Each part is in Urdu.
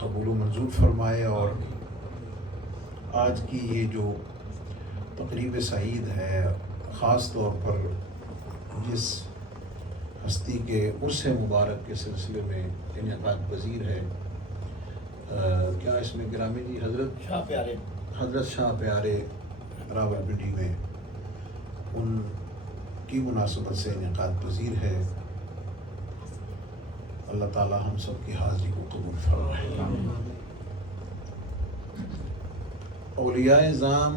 قبول و منظور فرمائے، اور آج کی یہ جو تقریب سعید ہے خاص طور پر جس ہستی کے عرس مبارک کے سلسلے میں انعقاد پذیر ہے، کیا اس میں گرامی جی حضرت شاہ پیارے راولپنڈی میں، ان کی مناسبت سے انعقاد پذیر ہے۔ اللہ تعالی ہم سب کی حاضری کو قبول فرمائے۔ اولیاء اعظام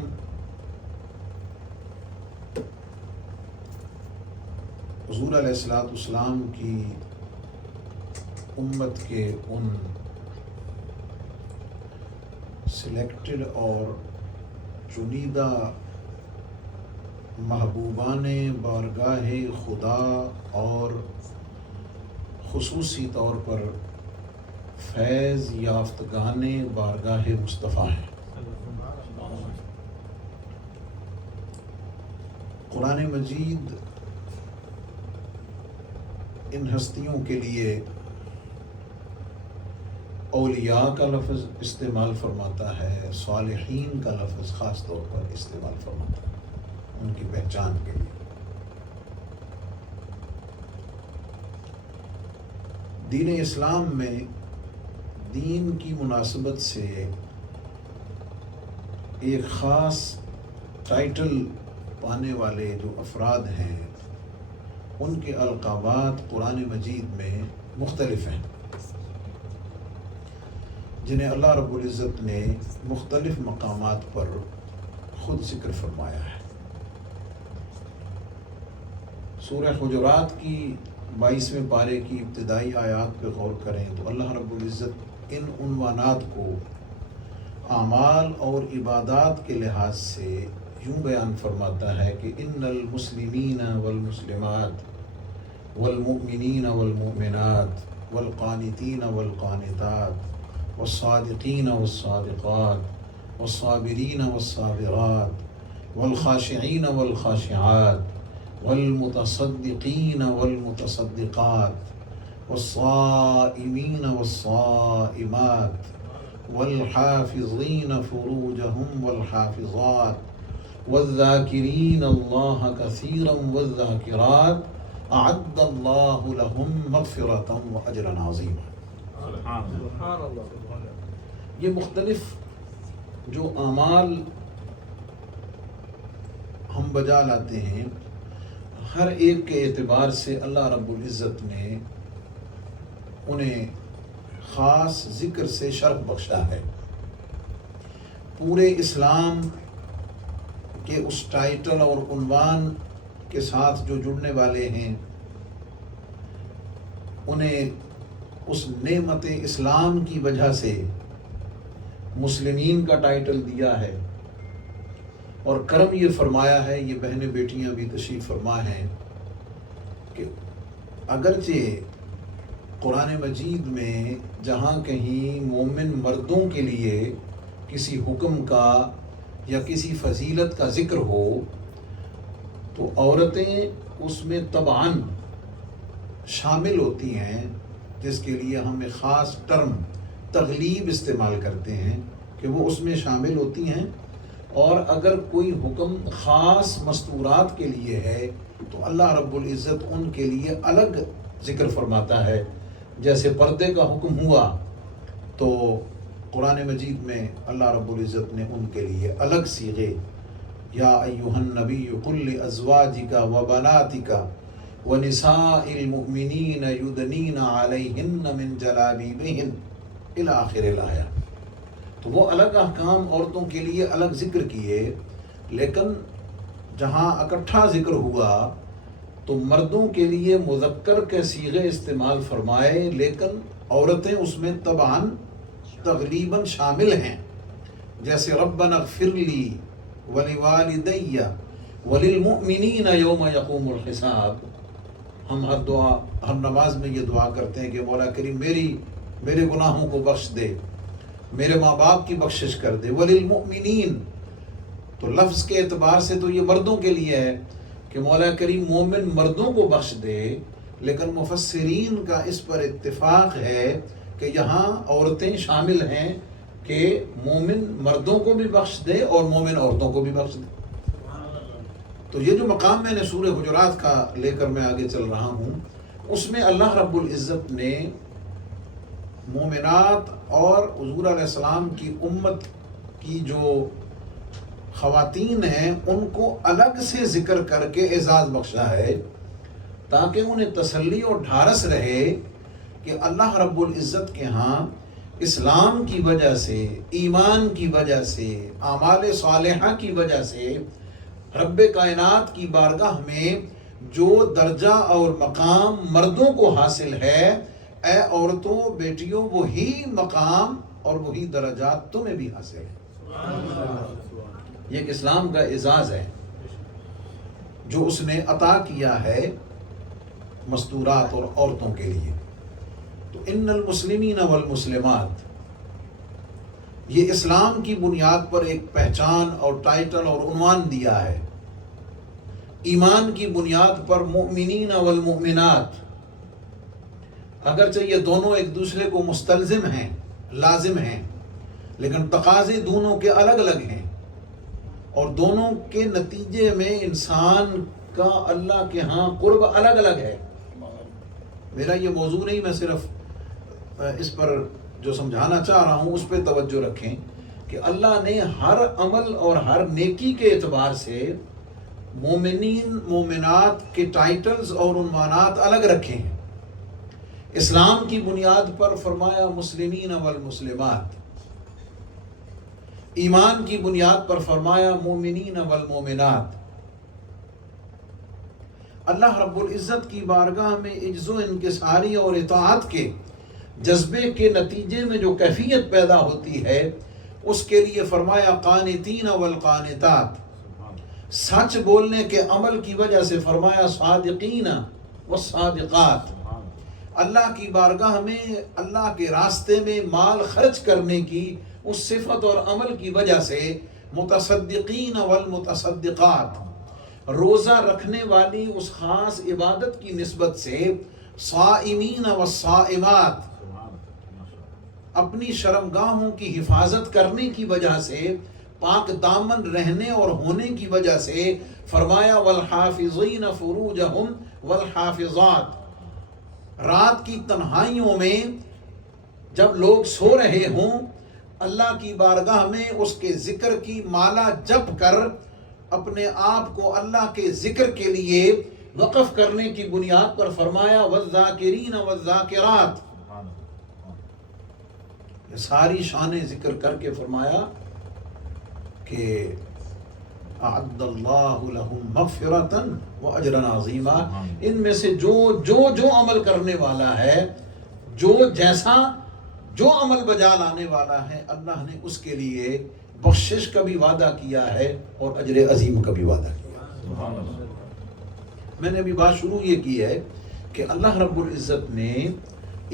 حضور علیہ السلام کی امت کے ان سلیکٹڈ اور چنیدہ محبوبان بارگاہ خدا اور خصوصی طور پر فیض یافتگان بارگاہ مصطفیٰ ہیں۔ قرآن مجید ان ہستیوں کے لیے اولیاء کا لفظ استعمال فرماتا ہے، صالحین کا لفظ خاص طور پر استعمال فرماتا ہے ان کی پہچان کے لیے۔ دین اسلام میں دین کی مناسبت سے ایک خاص ٹائٹل پانے والے جو افراد ہیں ان کے القابات قرآن مجید میں مختلف ہیں، جنہیں اللہ رب العزت نے مختلف مقامات پر خود ذکر فرمایا ہے۔ سورہ حجرات کی 22ویں پارے کی ابتدائی آیات پہ غور کریں تو اللہ رب العزت ان عنوانات کو اعمال اور عبادات کے لحاظ سے یوں بیان فرماتا ہے کہ ان المسلمین والمسلمات والمؤمنین والمؤمنات والقانتین والقانتات والصادقین والصادقات والصابرین والصابرات والخاشعین والخاشعات والمتصدقین والمتصدقات والصائمین والصائمات والحافظین فروجہم والحافظات والذاکرین اللہ کثیرا والذاکرات اعد اللہ لہم مغفرۃ واجرا عظیما۔ یہ مختلف جو اعمال ہم بجا لاتے ہیں، ہر ایک کے اعتبار سے اللہ رب العزت نے انہیں خاص ذکر سے شرف بخشا ہے۔ پورے اسلام کے اس ٹائٹل اور عنوان کے ساتھ جو جڑنے والے ہیں انہیں اس نعمت اسلام کی وجہ سے مسلمین کا ٹائٹل دیا ہے، اور کرم یہ فرمایا ہے، یہ بہنیں بیٹیاں بھی تشریف فرما ہیں کہ اگرچہ قرآن مجید میں جہاں کہیں مومن مردوں کے لیے کسی حکم کا یا کسی فضیلت کا ذکر ہو تو عورتیں اس میں طبعاً شامل ہوتی ہیں، جس کے لیے ہم ایک خاص ٹرم تغلیب استعمال کرتے ہیں کہ وہ اس میں شامل ہوتی ہیں۔ اور اگر کوئی حکم خاص مستورات کے لیے ہے تو اللہ رب العزت ان کے لیے الگ ذکر فرماتا ہے۔ جیسے پردے کا حکم ہوا تو قرآن مجید میں اللہ رب العزت نے ان کے لیے الگ صیغے، یا ایھا النبی قل لازواجک وبناتک ونساء المؤمنین یدنین علیہن من جلابیبہن الی آخر الآیہ، تو وہ الگ احکام عورتوں کے لیے الگ ذکر کیے، لیکن جہاں اکٹھا ذکر ہوا تو مردوں کے لیے مذکر کے صیغے استعمال فرمائے، لیکن عورتیں اس میں طبعاً تغلیباً شامل ہیں۔ جیسے ربنا اغفر لی ولوالدی وللمؤمنین یوم یقوم الحساب، ہم ہر نماز میں یہ دعا کرتے ہیں کہ مولا کریم میرے گناہوں کو بخش دے، میرے ماں باپ کی بخشش کر دے۔ وللمؤمنین تو لفظ کے اعتبار سے تو یہ مردوں کے لیے ہے کہ مولا کریم مومن مردوں کو بخش دے، لیکن مفسرین کا اس پر اتفاق ہے کہ یہاں عورتیں شامل ہیں کہ مومن مردوں کو بھی بخش دے اور مومن عورتوں کو بھی بخش دے. تو یہ جو مقام میں نے سورہ حجرات کا لے کر میں آگے چل رہا ہوں، اس میں اللہ رب العزت نے مومنات اور حضور علیہ السلام کی امت کی جو خواتین ہیں ان کو الگ سے ذکر کر کے اعزاز بخشا ہے، تاکہ انہیں تسلی اور ڈھارس رہے کہ اللہ رب العزت کے ہاں اسلام کی وجہ سے، ایمان کی وجہ سے، اعمال صالحہ کی وجہ سے رب کائنات کی بارگاہ میں جو درجہ اور مقام مردوں کو حاصل ہے، اے عورتوں بیٹیوں وہی مقام اور وہی درجات تمہیں بھی حاصل ہے. یہ ایک اسلام کا اعزاز ہے جو اس نے عطا کیا ہے مستورات اور عورتوں کے لیے. تو ان المسلمین والمسلمات، یہ اسلام کی بنیاد پر ایک پہچان اور ٹائٹل اور عنوان دیا ہے. ایمان کی بنیاد پر مؤمنین والمؤمنات، اگرچہ یہ دونوں ایک دوسرے کو مستلزم ہیں، لازم ہیں، لیکن تقاضے دونوں کے الگ الگ ہیں اور دونوں کے نتیجے میں انسان کا اللہ کے ہاں قرب الگ الگ ہے. میرا یہ موضوع نہیں، میں صرف اس پر جو سمجھانا چاہ رہا ہوں اس پہ توجہ رکھیں کہ اللہ نے ہر عمل اور ہر نیکی کے اعتبار سے مومنین مومنات کے ٹائٹلز اور عنوانات الگ رکھے ہیں. اسلام کی بنیاد پر فرمایا مسلمین والمسلمات، ایمان کی بنیاد پر فرمایا مومنین والمومنات. اللہ رب العزت کی بارگاہ میں عجز و انکساری اور اطاعت کے جذبے کے نتیجے میں جو کیفیت پیدا ہوتی ہے اس کے لیے فرمایا قانتین والقانتات، سچ بولنے کے عمل کی وجہ سے فرمایا صادقین والصادقات. اللہ کی بارگاہ میں اللہ کے راستے میں مال خرچ کرنے کی اس صفت اور عمل کی وجہ سے متصدقین والمتصدقات، روزہ رکھنے والی اس خاص عبادت کی نسبت سے صائمین والصائمات، اپنی شرمگاہوں کی حفاظت کرنے کی وجہ سے، پاک دامن رہنے اور ہونے کی وجہ سے فرمایا والحافظین فروجہم والحافظات. رات کی تنہائیوں میں جب لوگ سو رہے ہوں، اللہ کی بارگاہ میں اس کے ذکر کی مالا جپ کر اپنے آپ کو اللہ کے ذکر کے لیے وقف کرنے کی بنیاد پر فرمایا والذاکرین والذاکرات. یہ ساری شانیں ذکر کر کے فرمایا کہ اعد اللہ لہم مغفرۃ واجرا عظیما. ان میں سے جو عمل کرنے والا ہے، جو عمل بجا لانے والا ہے، اللہ نے اس کے لیے بخشش کا بھی وعدہ کیا ہے اور اجر عظیم کا بھی وعدہ کیا. میں نے ابھی بات شروع یہ کی ہے کہ اللہ رب العزت نے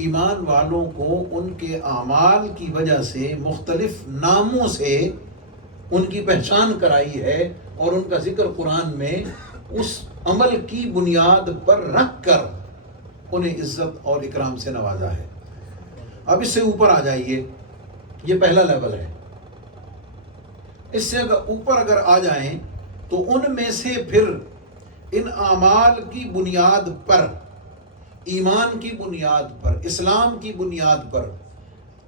ایمان والوں کو ان کے اعمال کی وجہ سے مختلف ناموں سے ان کی پہچان کرائی ہے اور ان کا ذکر قرآن میں اس عمل کی بنیاد پر رکھ کر انہیں عزت اور اکرام سے نوازا ہے. اب اس سے اوپر آ جائیے، یہ پہلا لیول ہے. اس سے اگر آ جائیں تو ان میں سے پھر ان اعمال کی بنیاد پر، ایمان کی بنیاد پر، اسلام کی بنیاد پر،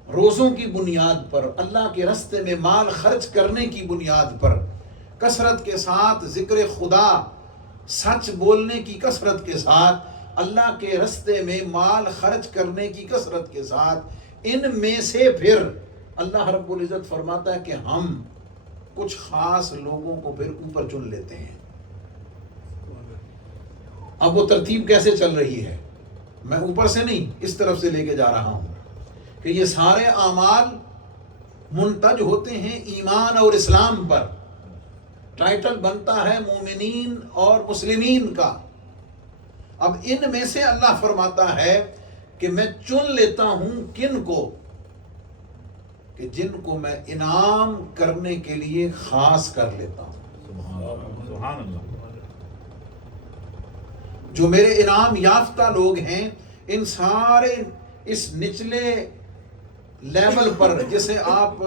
روزوں کی بنیاد پر، اللہ کے راستے میں مال خرچ کرنے کی بنیاد پر، کثرت کے ساتھ ذکر خدا، سچ بولنے کی کثرت کے ساتھ، اللہ کے راستے میں مال خرچ کرنے کی کثرت کے ساتھ، ان میں سے پھر اللہ رب العزت فرماتا ہے کہ ہم کچھ خاص لوگوں کو پھر اوپر چن لیتے ہیں. اب وہ ترتیب کیسے چل رہی ہے، میں اوپر سے نہیں اس طرف سے لے کے جا رہا ہوں کہ یہ سارے اعمال منتج ہوتے ہیں ایمان اور اسلام پر. ٹائٹل بنتا ہے مومنین اور مسلمین کا. اب ان میں سے اللہ فرماتا ہے کہ میں چن لیتا ہوں کن کو، کہ جن کو میں انعام کرنے کے لیے خاص کر لیتا ہوں. سبحان اللہ. جو میرے انعام یافتہ لوگ ہیں، ان سارے اس نچلے لیول پر، جسے آپ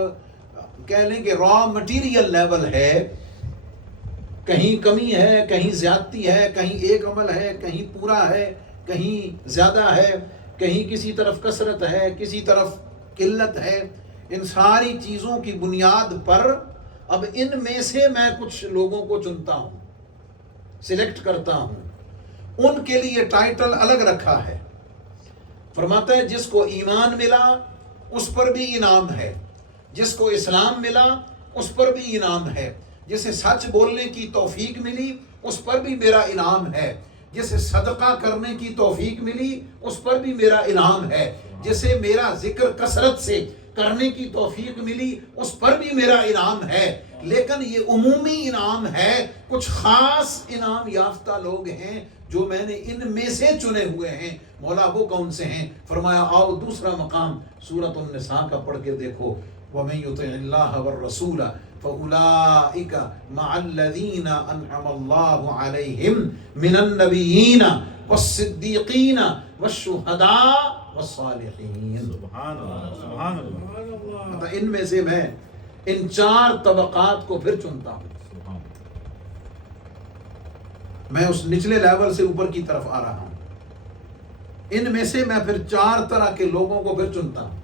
کہہ لیں کہ را مٹیریل لیول ہے، کہیں کمی ہے، کہیں زیادتی ہے، کہیں ایک عمل ہے، کہیں پورا ہے، کہیں زیادہ ہے، کہیں کسی طرف کثرت ہے، کسی طرف قلت ہے، ان ساری چیزوں کی بنیاد پر اب ان میں سے میں کچھ لوگوں کو چنتا ہوں، سلیکٹ کرتا ہوں، ان کے لیے ٹائٹل الگ رکھا ہے۔ فرماتا ہے جس کو ایمان ملا اس پر بھی انعام ہے، جس کو اسلام ملا اس پر بھی انعام ہے، جسے سچ بولنے کی توفیق ملی اس پر بھی میرا انعام ہے، جسے صدقہ کرنے کی توفیق ملی اس پر بھی میرا انعام ہے، جسے میرا ذکر کثرت سے کرنے کی توفیق ملی اس پر بھی میرا انعام ہے۔ لیکن یہ عمومی انعام ہے، کچھ خاص انعام یافتہ لوگ ہیں جو میں نے ان میں سے چنے ہوئے ہیں۔ مولا وہ کون سے ہیں؟ فرمایا آؤ دوسرا مقام سورۃ النساء کا پڑھ کے دیکھو، وَمَن يُطِعِ اللَّهَ وَالرَّسُولَ فَأُولَٰئِكَ مَعَ الَّذِينَ أَنْعَمَ اللَّهُ عَلَيْهِمْ مِنَ النَّبِيِّينَ وَالصِّدِّيقِينَ وَالشُّهَدَاءِ وَالصَّالِحِينَ۔ سبحان اللہ، سبحان اللہ۔ ان میں سے میں ان چار طبقات کو پھر چنتا ہوں۔ میں اس نچلے لیول سے اوپر کی طرف آ رہا ہوں۔ ان میں سے میں پھر چار طرح کے لوگوں کو پھر چنتا ہوں۔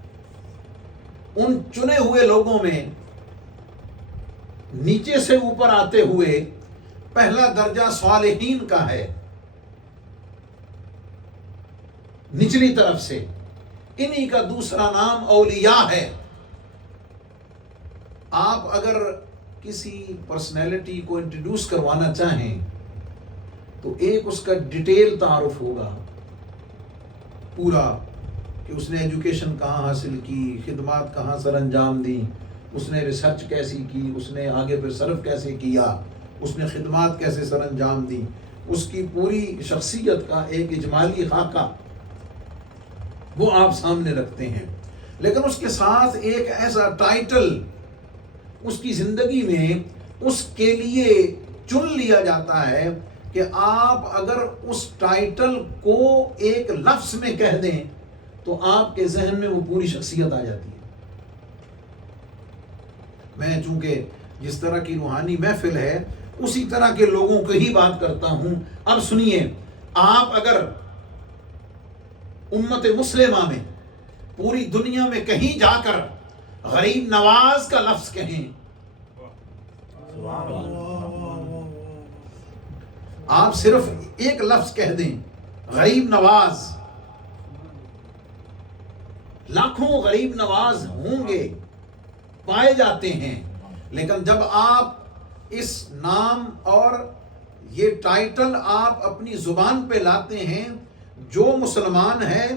ان چنے ہوئے لوگوں میں نیچے سے اوپر آتے ہوئے پہلا درجہ صالحین کا ہے، نچلی طرف سے۔ انہی کا دوسرا نام اولیاء ہے۔ آپ اگر کسی پرسنالٹی کو انٹروڈیوس کروانا چاہیں تو ایک اس کا ڈیٹیل تعارف ہوگا پورا، کہ اس نے ایجوکیشن کہاں حاصل کی، خدمات کہاں سر انجام دی، اس نے ریسرچ کیسی کی، اس نے آگے پھر صرف کیسے کیا، اس نے خدمات کیسے سر انجام دی، اس کی پوری شخصیت کا ایک اجمالی خاکہ وہ آپ سامنے رکھتے ہیں۔ لیکن اس کے ساتھ ایک ایسا ٹائٹل اس کی زندگی میں اس کے لیے چن لیا جاتا ہے کہ آپ اگر اس ٹائٹل کو ایک لفظ میں کہہ دیں تو آپ کے ذہن میں وہ پوری شخصیت آ جاتی ہے۔ میں چونکہ جس طرح کی روحانی محفل ہے اسی طرح کے لوگوں کو ہی بات کرتا ہوں۔ اب سنیے، آپ اگر امت مسلمہ میں پوری دنیا میں کہیں جا کر غریب نواز کا لفظ کہیں، آپ صرف ایک لفظ کہہ دیں غریب نواز، لاکھوں غریب نواز ہوں گے، پائے جاتے ہیں، لیکن جب آپ اس نام اور یہ ٹائٹل آپ اپنی زبان پہ لاتے ہیں، جو مسلمان ہے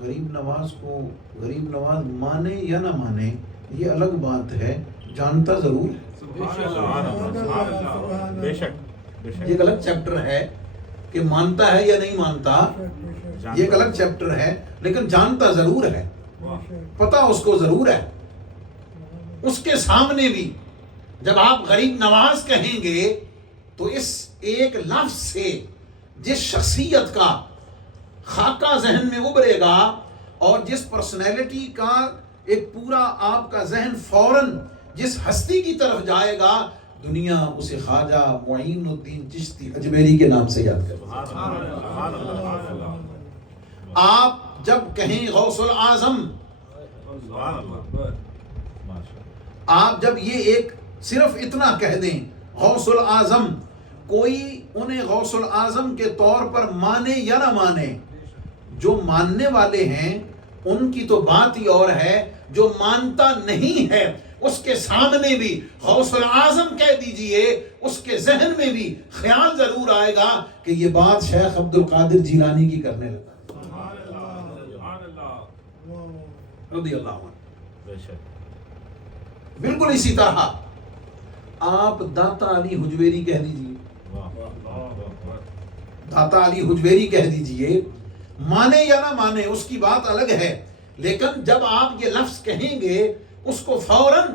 غریب نواز کو غریب نواز مانے یا نہ مانے یہ الگ بات ہے، جانتا ضرور ہے۔ یہ ایک الگ چیپٹر ہے کہ مانتا ہے یا نہیں مانتا، یہ ایک الگ چیپٹر ہے، لیکن جانتا ضرور ہے، پتہ اس کو ضرور ہے۔ اس کے سامنے بھی جب آپ غریب نواز کہیں گے تو اس ایک لفظ سے جس شخصیت کا خاکہ ذہن میں ابھرے گا اور جس پرسنالٹی کا ایک پورا آپ کا ذہن فوراً جس ہستی کی طرف جائے گا، دنیا اسے خواجہ معین الدین چشتی اجمیری کے نام سے یاد کرے۔ آپ جب کہیں غوث العظم، آپ جب یہ ایک صرف اتنا کہہ دیں غوث العظم، کوئی انہیں غوث العظم کے طور پر مانے یا نہ مانے، جو ماننے والے ہیں ان کی تو بات ہی اور ہے، جو مانتا نہیں ہے اس کے سامنے بھی غوث العظم کہہ دیجئے، اس کے ذہن میں بھی خیال ضرور آئے گا کہ یہ بات شیخ عبد القادر جیلانی کی کرنے لگا رضی اللہ عنہ۔ بالکل اسی طرح آپ داتا علی حجویری کہہ دیجئے، داتا علی حجویری کہہ دیجئے، مانے یا نہ مانے اس کی بات الگ ہے، لیکن جب آپ یہ لفظ کہیں گے اس کو فوراً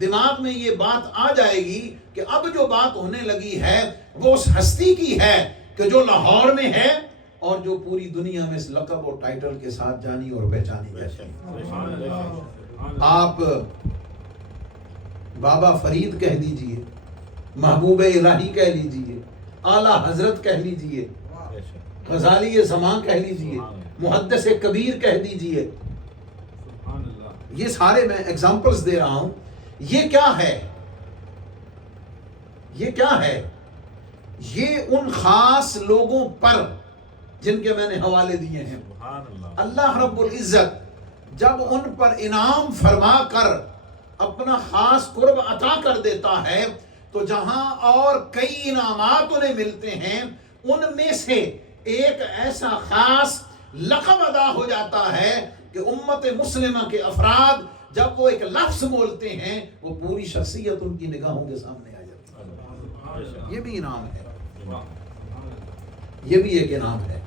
دماغ میں یہ بات آ جائے گی کہ اب جو بات ہونے لگی ہے وہ اس ہستی کی ہے کہ جو لاہور میں ہے اور جو پوری دنیا میں اس لقب اور ٹائٹل کے ساتھ جانی اور پہچانی جاتی ہے. آپ بابا فرید کہہ دیجئے، محبوب الہی کہہ لیجئے، اعلیٰ حضرت کہہ لیجئے، غزالی زمان کہہ لیجئے، محدث کبیر کہہ دیجئے. یہ سارے میں ایگزامپلز دے رہا ہوں. یہ کیا ہے؟ یہ کیا ہے؟ یہ ان خاص لوگوں پر جن کے میں نے حوالے دیے ہیں. اللہ رب العزت جب ان پر انعام فرما کر اپنا خاص قرب عطا کر دیتا ہے تو جہاں اور کئی انعامات انہیں ملتے ہیں، ان میں سے ایک ایسا خاص لقب ادا ہو جاتا ہے کہ امت مسلمہ کے افراد جب وہ ایک لفظ بولتے ہیں وہ پوری شخصیت ان کی نگاہوں کے سامنے آ جاتی ہے. یہ بھی انعام ہے، یہ بھی ایک انعام ہے.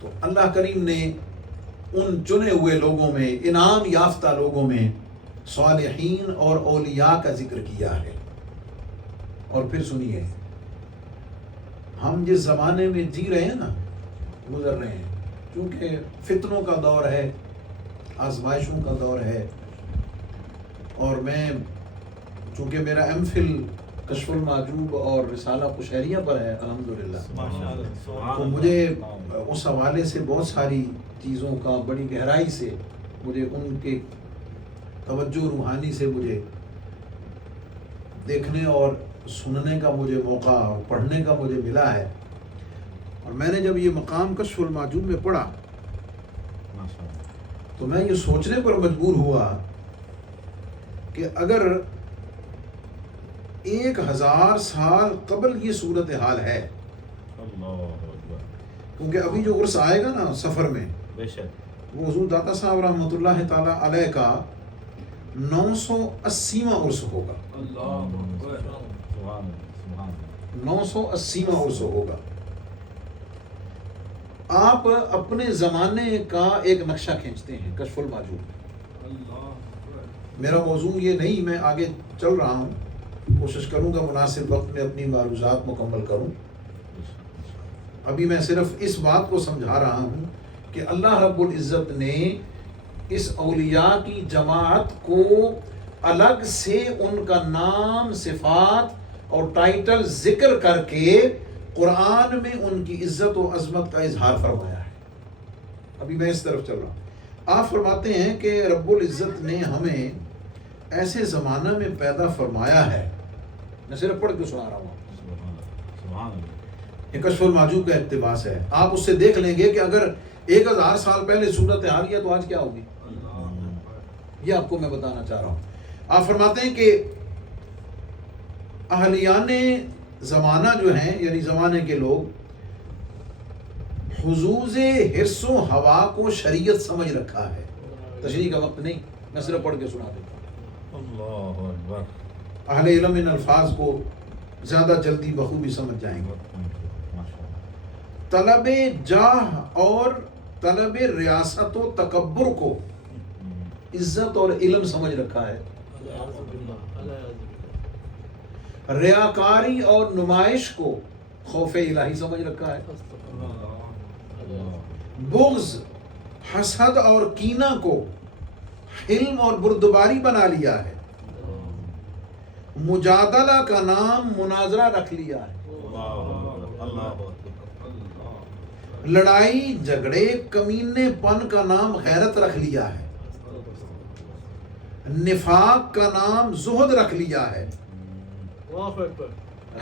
تو اللہ کریم نے ان چنے ہوئے لوگوں میں، انعام یافتہ لوگوں میں صالحین اور اولیاء کا ذکر کیا ہے. اور پھر سنیے، ہم جس زمانے میں جی رہے ہیں نا، گزر رہے ہیں، کیونکہ فتنوں کا دور ہے، آزمائشوں کا دور ہے، اور میں چونکہ میرا ایم فل کشف المعجوب اور رسالہ قشیریہ پر ہے الحمدللہ، تو مجھے اس حوالے سے بہت ساری چیزوں کا بڑی گہرائی سے مجھے ان کے توجہ روحانی سے مجھے دیکھنے اور سننے کا مجھے موقع اور پڑھنے کا مجھے ملا ہے. اور میں نے جب یہ مقام کشف المعجوب میں پڑھا تو میں یہ سوچنے پر مجبور ہوا کہ اگر 1000 سال قبل یہ صورتحال ہے، کیونکہ ابھی جو عرس آئے گا نا سفر میں، وہ حضور داتا صاحب رحمۃ اللہ تعالی علیہ کا 980واں عرس ہوگا. 980واں عرس ہوگا. آپ اپنے زمانے کا ایک نقشہ کھینچتے ہیں کشف المعجوب. میرا موضوع یہ نہیں، میں آگے چل رہا ہوں، کوشش کروں گا مناسب وقت میں اپنی معروضات مکمل کروں. ابھی میں صرف اس بات کو سمجھا رہا ہوں کہ اللہ رب العزت نے اس اولیاء کی جماعت کو الگ سے ان کا نام، صفات اور ٹائٹل ذکر کر کے قرآن میں ان کی عزت و عظمت کا اظہار فرمایا ہے. ابھی میں اس طرف چل رہا ہوں. آپ فرماتے ہیں کہ رب العزت نے ہمیں ایسے زمانہ میں پیدا فرمایا ہے. میں صرف پڑھ کے سنا رہا ہوں. یہ کشف المعجوب کا اقتباس ہے. آپ اس سے دیکھ لیں گے کہ اگر 1000 سال پہلے صورتحال ہے تو آج کیا ہوگی. یہ آپ کو میں بتانا چاہ رہا ہوں. آپ فرماتے ہیں کہ اہلیان زمانہ جو ہیں، یعنی زمانے کے لوگ، حظوظ حرص و ہوا کو شریعت سمجھ رکھا ہے. تشریح کا وقت نہیں، میں صرف پڑھ کے سنا دیتا ہوں. اللہ اکبر. اہل علم ان الفاظ کو زیادہ جلدی بخوبی سمجھ جائیں گے. طلب جاہ اور طلب ریاست و تکبر کو عزت اور علم سمجھ رکھا ہے. ریاکاری اور نمائش کو خوف الہی سمجھ رکھا ہے. بغض، حسد اور کینہ کو حلم اور بردباری بنا لیا ہے. مجادلہ کا نام مناظرہ رکھ لیا ہے. لڑائی جھگڑے کمینے پن کا نام غیرت رکھ لیا ہے. نفاق کا نام زہد رکھ لیا ہے.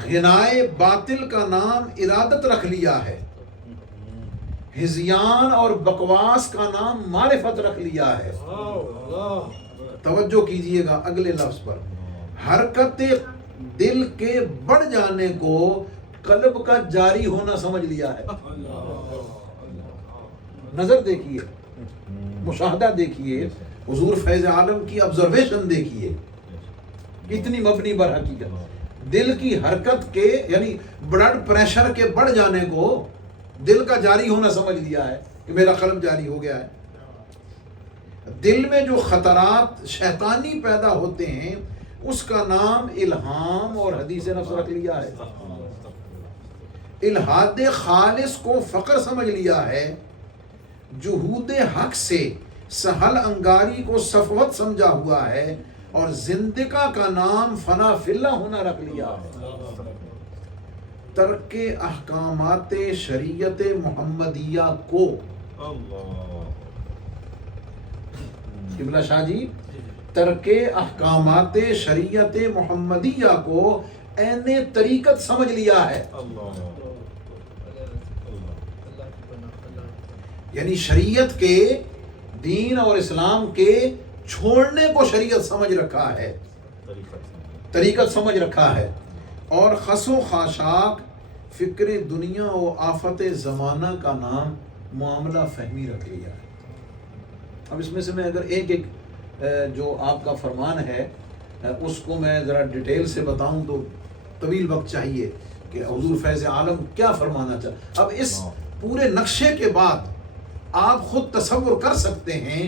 غنائے باطل کا نام ارادت رکھ لیا ہے. ہذیان اور بکواس کا نام معرفت رکھ لیا ہے. توجہ کیجئے گا اگلے لفظ پر. حرکت دل کے بڑھ جانے کو قلب کا جاری ہونا سمجھ لیا ہے. نظر دیکھیے، مشاہدہ دیکھیے، حضور فیض عالم کی آبزرویشن دیکھیے، اتنی مبنی بر حقیقت. دل کی حرکت کے، یعنی بلڈ پریشر کے بڑھ جانے کو دل کا جاری ہونا سمجھ لیا ہے کہ میرا قلب جاری ہو گیا ہے. دل میں جو خطرات شیطانی پیدا ہوتے ہیں اس کا نام الہام اور حدیث نفس رکھ لیا ہے. الحاد خالص کو فقر سمجھ لیا ہے، جہود حق سے سہل انگاری کو صفوت سمجھا ہوا ہے، اور زندگا کا نام فنا فی اللہ ہونا رکھ لیا ہے۔ ترک احکامات شریعت محمدیہ کو، قبلہ شاہ جی، ترک احکامات شریعت محمدیہ کو عین طریقت سمجھ لیا ہے۔ یعنی شریعت کے، دین اور اسلام کے چھوڑنے کو شریعت سمجھ رکھا ہے، طریقت سمجھ رکھا ہے، اور خس و خاشاک فکر دنیا و آفت زمانہ کا نام معاملہ فہمی رکھ لیا ہے۔ اب اس میں سے میں اگر ایک ایک جو آپ کا فرمان ہے اس کو میں ذرا ڈیٹیل سے بتاؤں تو طویل وقت چاہیے کہ حضور فیض عالم کیا فرمانا چاہتے۔ اب اس پورے نقشے کے بعد آپ خود تصور کر سکتے ہیں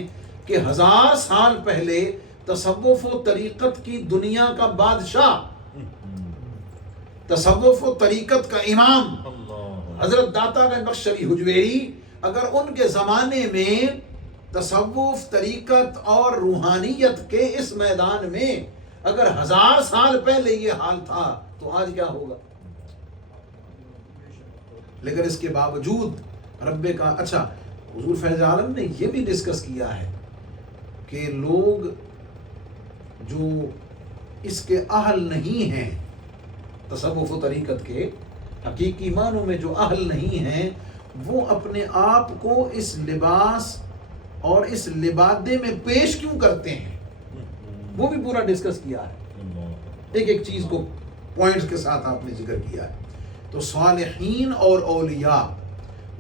کہ 1000 سال پہلے تصوف و طریقت کی دنیا کا بادشاہ، تصوف و طریقت کا امام حضرت داتا گنج بخش علی حجویری، اگر ان کے زمانے میں تصوف، طریقت اور روحانیت کے اس میدان میں اگر 1000 سال پہلے یہ حال تھا تو آج کیا ہوگا؟ لیکن اس کے باوجود رب کا، اچھا حضور فیض عالم نے یہ بھی ڈسکس کیا ہے کہ لوگ جو اس کے اہل نہیں ہیں، تصوف و طریقت کے حقیقی معنوں میں جو اہل نہیں ہیں، وہ اپنے آپ کو اس لباس اور اس لبادے میں پیش کیوں کرتے ہیں، وہ بھی پورا ڈسکس کیا ہے، ایک ایک چیز کو پوائنٹس کے ساتھ آپ نے ذکر کیا ہے۔ تو صالحین اور اولیاء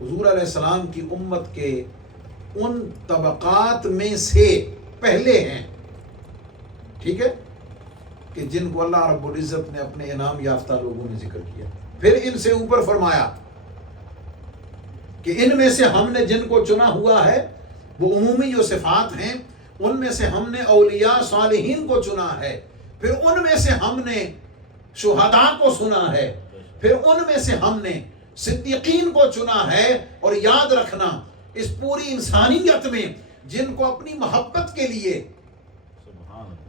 حضور علیہ السلام کی امت کے ان طبقات میں سے پہلے ہیں، ٹھیک ہے، کہ جن کو اللہ رب العزت نے اپنے انعام یافتہ لوگوں نے ذکر کیا، پھر ان سے اوپر فرمایا کہ ان میں سے ہم نے جن کو چنا ہوا ہے وہ عمومی جو صفات ہیں، ان میں سے ہم نے اولیاء صالحین کو چنا ہے، پھر ان میں سے ہم نے شہداء کو سنا ہے، پھر ان میں سے ہم نے صدیقین کو چنا ہے، اور یاد رکھنا اس پوری انسانیت میں جن کو اپنی محبت کے لیے،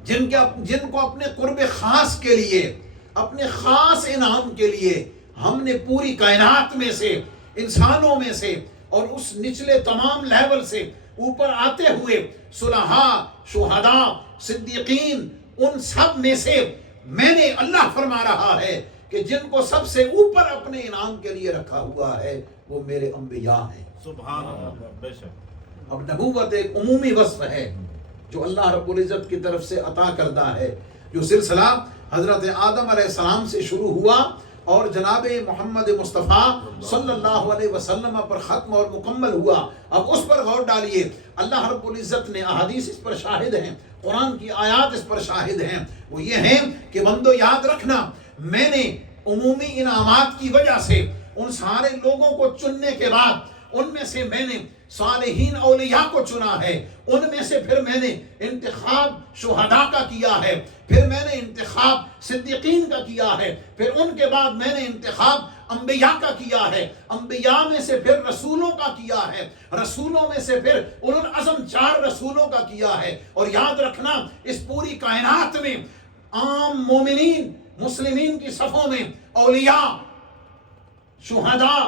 جن کو اپنے قرب خاص کے لیے، اپنے خاص انعام کے لیے ہم نے پوری کائنات میں سے، انسانوں میں سے، اور اس نچلے تمام لیول سے اوپر آتے ہوئے صلحاء، شہداء، صدیقین، ان سب میں سے میں نے، اللہ فرما رہا ہے کہ جن کو سب سے اوپر اپنے انعام کے لیے رکھا ہوا ہے وہ میرے انبیاء ہیں۔ سبحان اللہ، بے شک۔ اب نبوت ایک عمومی وصف ہے جو اللہ رب العزت کی طرف سے عطا کردہ ہے، جو سلسلہ حضرت آدم علیہ السلام سے شروع ہوا اور جناب محمد مصطفیٰ صلی اللہ علیہ وسلم پر ختم اور مکمل ہوا۔ اب اس پر غور ڈالیے، اللہ رب العزت نے احادیث اس پر شاہد ہیں، قرآن کی آیات اس پر شاہد ہیں، وہ یہ ہیں کہ بندو یاد رکھنا، میں نے عمومی انعامات کی وجہ سے ان سارے لوگوں کو چننے کے بعد ان میں سے میں نے صالحین اولیاء کو چنا ہے، ان میں سے پھر میں نے انتخاب شہداء کا کیا ہے، پھر میں نے انتخاب صدیقین کا کیا ہے، پھر ان کے بعد میں نے انتخاب انبیاء کا کیا ہے، انبیاء میں سے پھر رسولوں کا کیا ہے، رسولوں میں سے پھر اولو العزم 4 رسولوں کا کیا ہے۔ اور یاد رکھنا اس پوری کائنات میں عام مومنین، مسلمین کی صفوں میں اولیاء، شہداء،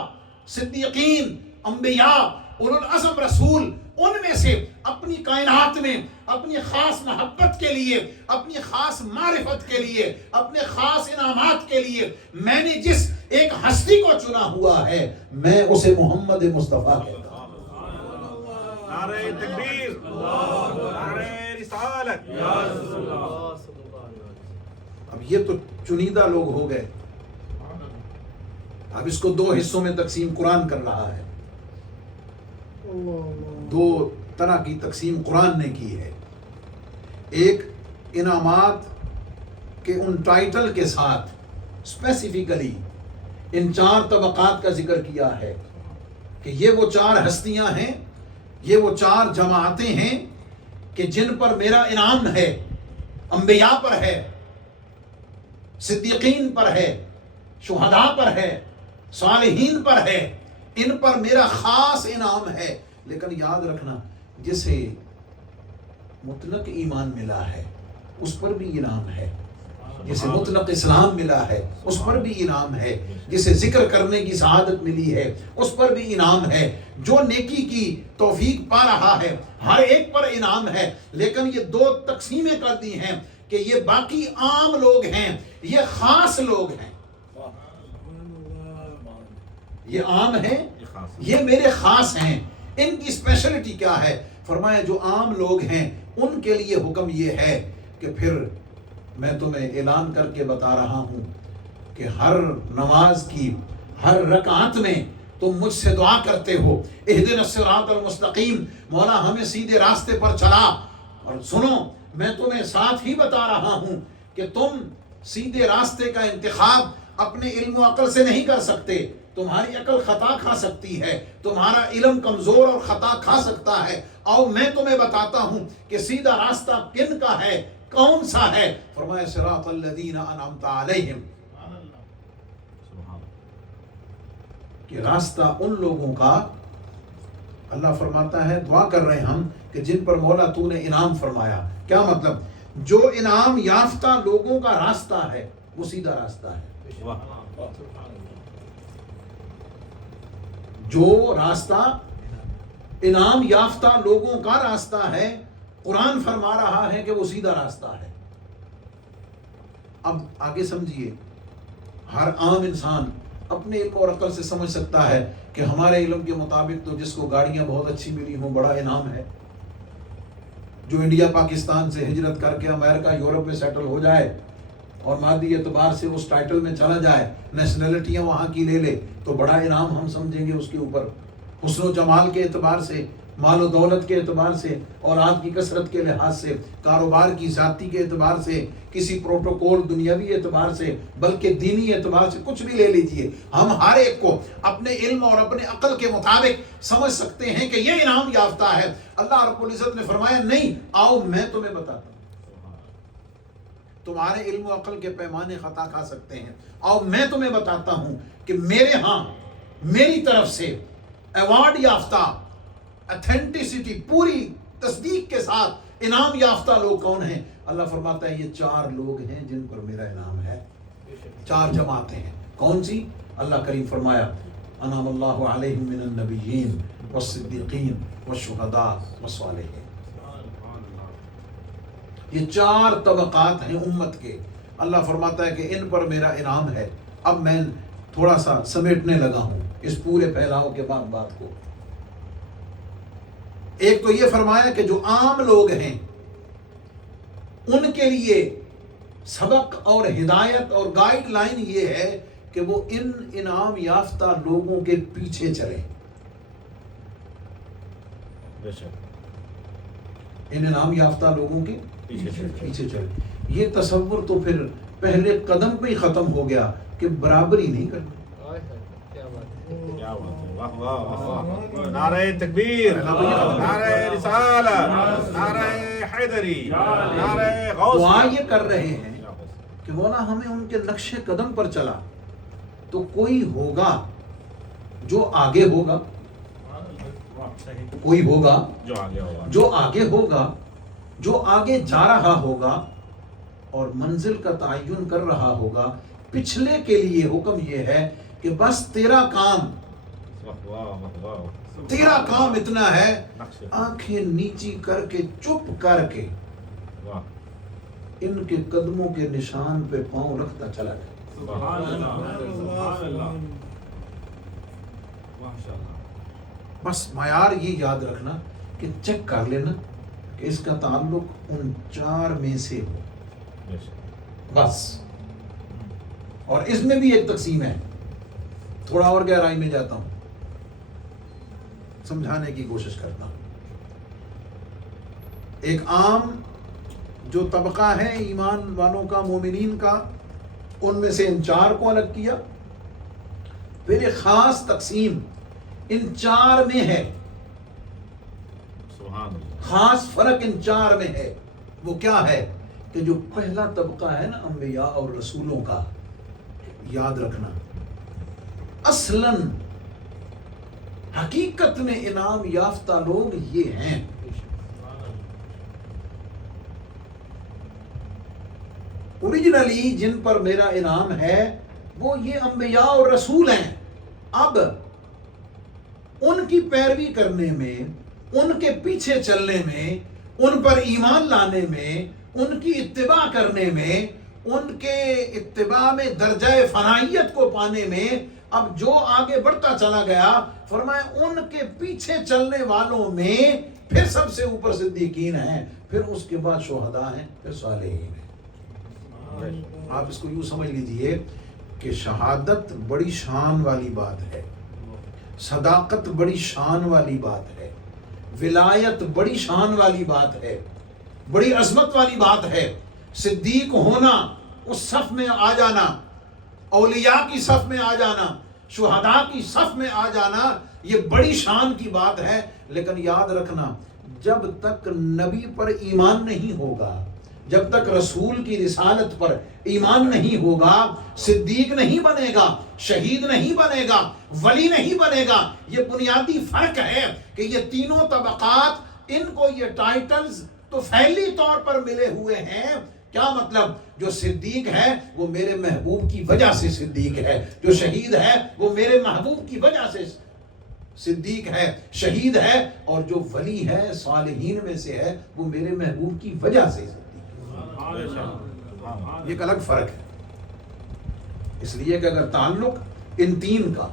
صدیقین، انبیاء، اولو العزم رسول، ان میں سے اپنی کائنات میں اپنی خاص محبت کے لیے، اپنی خاص معرفت کے لیے، اپنے خاص انعامات کے لیے میں نے جس ایک ہستی کو چنا ہوا ہے میں اسے محمد مصطفیٰ کہتا ہوں۔ نعرہ تکبیر، نعرہ رسالت۔ اب یہ تو چنیدہ لوگ ہو گئے، اب اس کو 2 حصوں میں تقسیم قرآن کر رہا ہے، 2 طرح کی تقسیم قرآن نے کی ہے۔ ایک انعامات کے ان ٹائٹل کے ساتھ اسپیسیفکلی ان 4 طبقات کا ذکر کیا ہے کہ یہ وہ 4 ہستیاں ہیں، یہ وہ 4 جماعتیں ہیں کہ جن پر میرا انعام ہے، انبیاء پر ہے، صدیقین پر ہے، شہداء پر ہے، صالحین پر ہے، ان پر میرا خاص انعام ہے۔ لیکن یاد رکھنا جسے مطلق ایمان ملا ہے اس پر بھی انعام ہے، جسے مطلق اسلام ملا ہے اس پر بھی انعام ہے، جسے ذکر کرنے کی سعادت ملی ہے اس پر بھی انعام ہے، جو نیکی کی توفیق پا رہا ہے ہر ایک پر انعام ہے۔ لیکن یہ دو تقسیمیں کر دی ہیں کہ یہ باقی عام لوگ ہیں، یہ خاص لوگ ہیں، یہ عام ہیں، یہ میرے خاص ہیں۔ ان کی اسپیشلٹی کیا ہے؟ فرمایا جو عام لوگ ہیں ان کے لیے حکم یہ ہے کہ پھر میں تمہیں اعلان کر کے بتا رہا ہوں کہ ہر نماز کی ہر رکعت میں تم مجھ سے دعا کرتے ہو، اہدنا الصراط المستقیم، مولا ہمیں سیدھے راستے پر چلا۔ اور سنو میں تمہیں ساتھ ہی بتا رہا ہوں کہ تم سیدھے راستے کا انتخاب اپنے علم و عقل سے نہیں کر سکتے، تمہاری عقل خطا کھا سکتی ہے، تمہارا علم کمزور اور خطا کھا سکتا ہے۔ اور میں تمہیں بتاتا ہوں کہ سیدھا راستہ کن کا ہے، کون سا ہے۔ فرمایا صراط الذین انعمت علیہم، کہ راستہ ان لوگوں کا، اللہ فرماتا ہے دعا کر رہے ہیں ہم کہ جن پر مولا تو نے انعام فرمایا۔ کیا مطلب؟ جو انعام یافتہ لوگوں کا راستہ ہے وہ سیدھا راستہ ہے۔ جو راستہ انعام یافتہ لوگوں کا راستہ ہے، قرآن فرما رہا ہے کہ وہ سیدھا راستہ ہے۔ اب آگے سمجھیے، ہر عام انسان اپنے علم اور عقل سے سمجھ سکتا ہے کہ ہمارے علم کے مطابق تو جس کو گاڑیاں بہت اچھی ملی ہوں بڑا انعام ہے، جو انڈیا پاکستان سے ہجرت کر کے امریکہ یورپ میں سیٹل ہو جائے اور مادی اعتبار سے اس ٹائٹل میں چلا جائے، نیشنلٹیاں وہاں کی لے لے، تو بڑا انعام ہم سمجھیں گے اس کے اوپر۔ حسن و جمال کے اعتبار سے، مال و دولت کے اعتبار سے، اولاد کی کثرت کے لحاظ سے، کاروبار کی ذاتی کے اعتبار سے، کسی پروٹوکول دنیاوی اعتبار سے، بلکہ دینی اعتبار سے، کچھ بھی لے لیجئے، ہم ہر ایک کو اپنے علم اور اپنے عقل کے مطابق سمجھ سکتے ہیں کہ یہ انعام یافتہ ہے۔ اللہ رب العزت نے فرمایا نہیں، آؤ میں تمہیں بتاتا ہوں۔ تمہارے علم و عقل کے پیمانے خطا کھا سکتے ہیں، آؤ میں تمہیں بتاتا ہوں کہ میرے ہاں میری طرف سے ایوارڈ یافتہ، ایتھینٹسٹی، پوری تصدیق کے ساتھ انعام یافتہ لوگ کون ہیں؟ اللہ فرماتا ہے یہ 4 لوگ ہیں جن پر میرا انعام ہے، 4 جماعتیں ہیں۔ کون سی؟ اللہ کریم فرمایا انعم اللہ علیہم من النبیین والصدیقین والشہداء والصالحین۔ یہ 4 طبقات ہیں امت کے۔ اللہ فرماتا ہے کہ ان پر میرا انعام ہے۔ اب میں تھوڑا سا سمیٹنے لگا ہوں اس پورے پھیلاؤ کے بعد بات کو۔ ایک تو یہ فرمایا کہ جو عام لوگ ہیں ان کے لیے سبق اور ہدایت اور گائیڈ لائن یہ ہے کہ وہ ان انعام یافتہ لوگوں کے پیچھے چلیں، ان انعام یافتہ لوگوں کے پیچھے چلیں۔ یہ تصور تو پھر پہلے قدم پہ ہی ختم ہو گیا کہ برابری نہیں کرنی۔ نعرہ تکبیر، نعرہ رسالت، نعرہ حیدری، نعرہ غوث۔ دعا یہ کر رہے ہیں کہ مولا ہمیں ان کے نقش قدم پر چلا تو کوئی ہوگا جو آگے ہوگا، کوئی ہوگا جو آگے ہوگا، جو آگے جا رہا ہوگا اور منزل کا تعین کر رہا ہوگا۔ پچھلے کے لیے حکم یہ ہے کہ بس تیرا کام اتنا ہے، آنکھیں نیچی کر کے چپ کر کے ان کے قدموں کے نشان پہ پاؤں رکھتا چلا جائے۔ بس معیار یہ یاد رکھنا کہ چیک کر لینا کہ اس کا تعلق ان 4 میں سے ہو، بس۔ اور اس میں بھی ایک تقسیم ہے، تھوڑا اور گہرائی میں جاتا ہوں، سمجھانے کی کوشش کرتا ہوں۔ ایک عام جو طبقہ ہے ایمان والوں کا، مومنین کا، ان میں سے ان 4 کو الگ کیا۔ پھر ایک خاص تقسیم ان 4 میں ہے، خاص فرق ان 4 میں ہے۔ وہ کیا ہے کہ جو پہلا طبقہ ہے نا انبیاء اور رسولوں کا، یاد رکھنا اصلاً حقیقت میں انعام یافتہ لوگ یہ ہیں. اوریجنلی جن پر میرا انعام ہے وہ یہ انبیاء اور رسول ہیں. اب ان کی پیروی کرنے میں، ان کے پیچھے چلنے میں، ان پر ایمان لانے میں، ان کی اتباع کرنے میں، ان کے اتباع میں درجہ فنائیت کو پانے میں، اب جو آگے بڑھتا چلا گیا، فرمایا ان کے پیچھے چلنے والوں میں پھر سب سے اوپر صدیقین ہیں، پھر اس کے بعد شہداء ہیں، پھر صالحین ہیں. آپ اس کو یوں سمجھ لیجئے کہ شہادت بڑی شان والی بات ہے، صداقت بڑی شان والی بات ہے، ولایت بڑی شان والی بات ہے، بڑی عظمت والی بات ہے. صدیق ہونا، اس صف میں آ جانا، اولیاء کی صف میں آ جانا، شہداء کی صف میں آ جانا، یہ بڑی شان کی بات ہے. لیکن یاد رکھنا، جب تک نبی پر ایمان نہیں ہوگا، جب تک رسول کی رسالت پر ایمان نہیں ہوگا، صدیق نہیں بنے گا، شہید نہیں بنے گا، ولی نہیں بنے گا. یہ بنیادی فرق ہے کہ یہ تینوں طبقات، ان کو یہ ٹائٹلز تو فعلی طور پر ملے ہوئے ہیں. کیا مطلب؟ جو صدیق ہے وہ میرے محبوب کی وجہ سے صدیق ہے، جو شہید ہے وہ میرے محبوب کی وجہ سے صدیق ہے، شہید ہے، اور جو ولی ہے صالحین میں سے ہے وہ میرے محبوب کی وجہ سے صدیق ہے. یہ ایک الگ فرق ہے. اس لیے کہ اگر تعلق ان تین کا،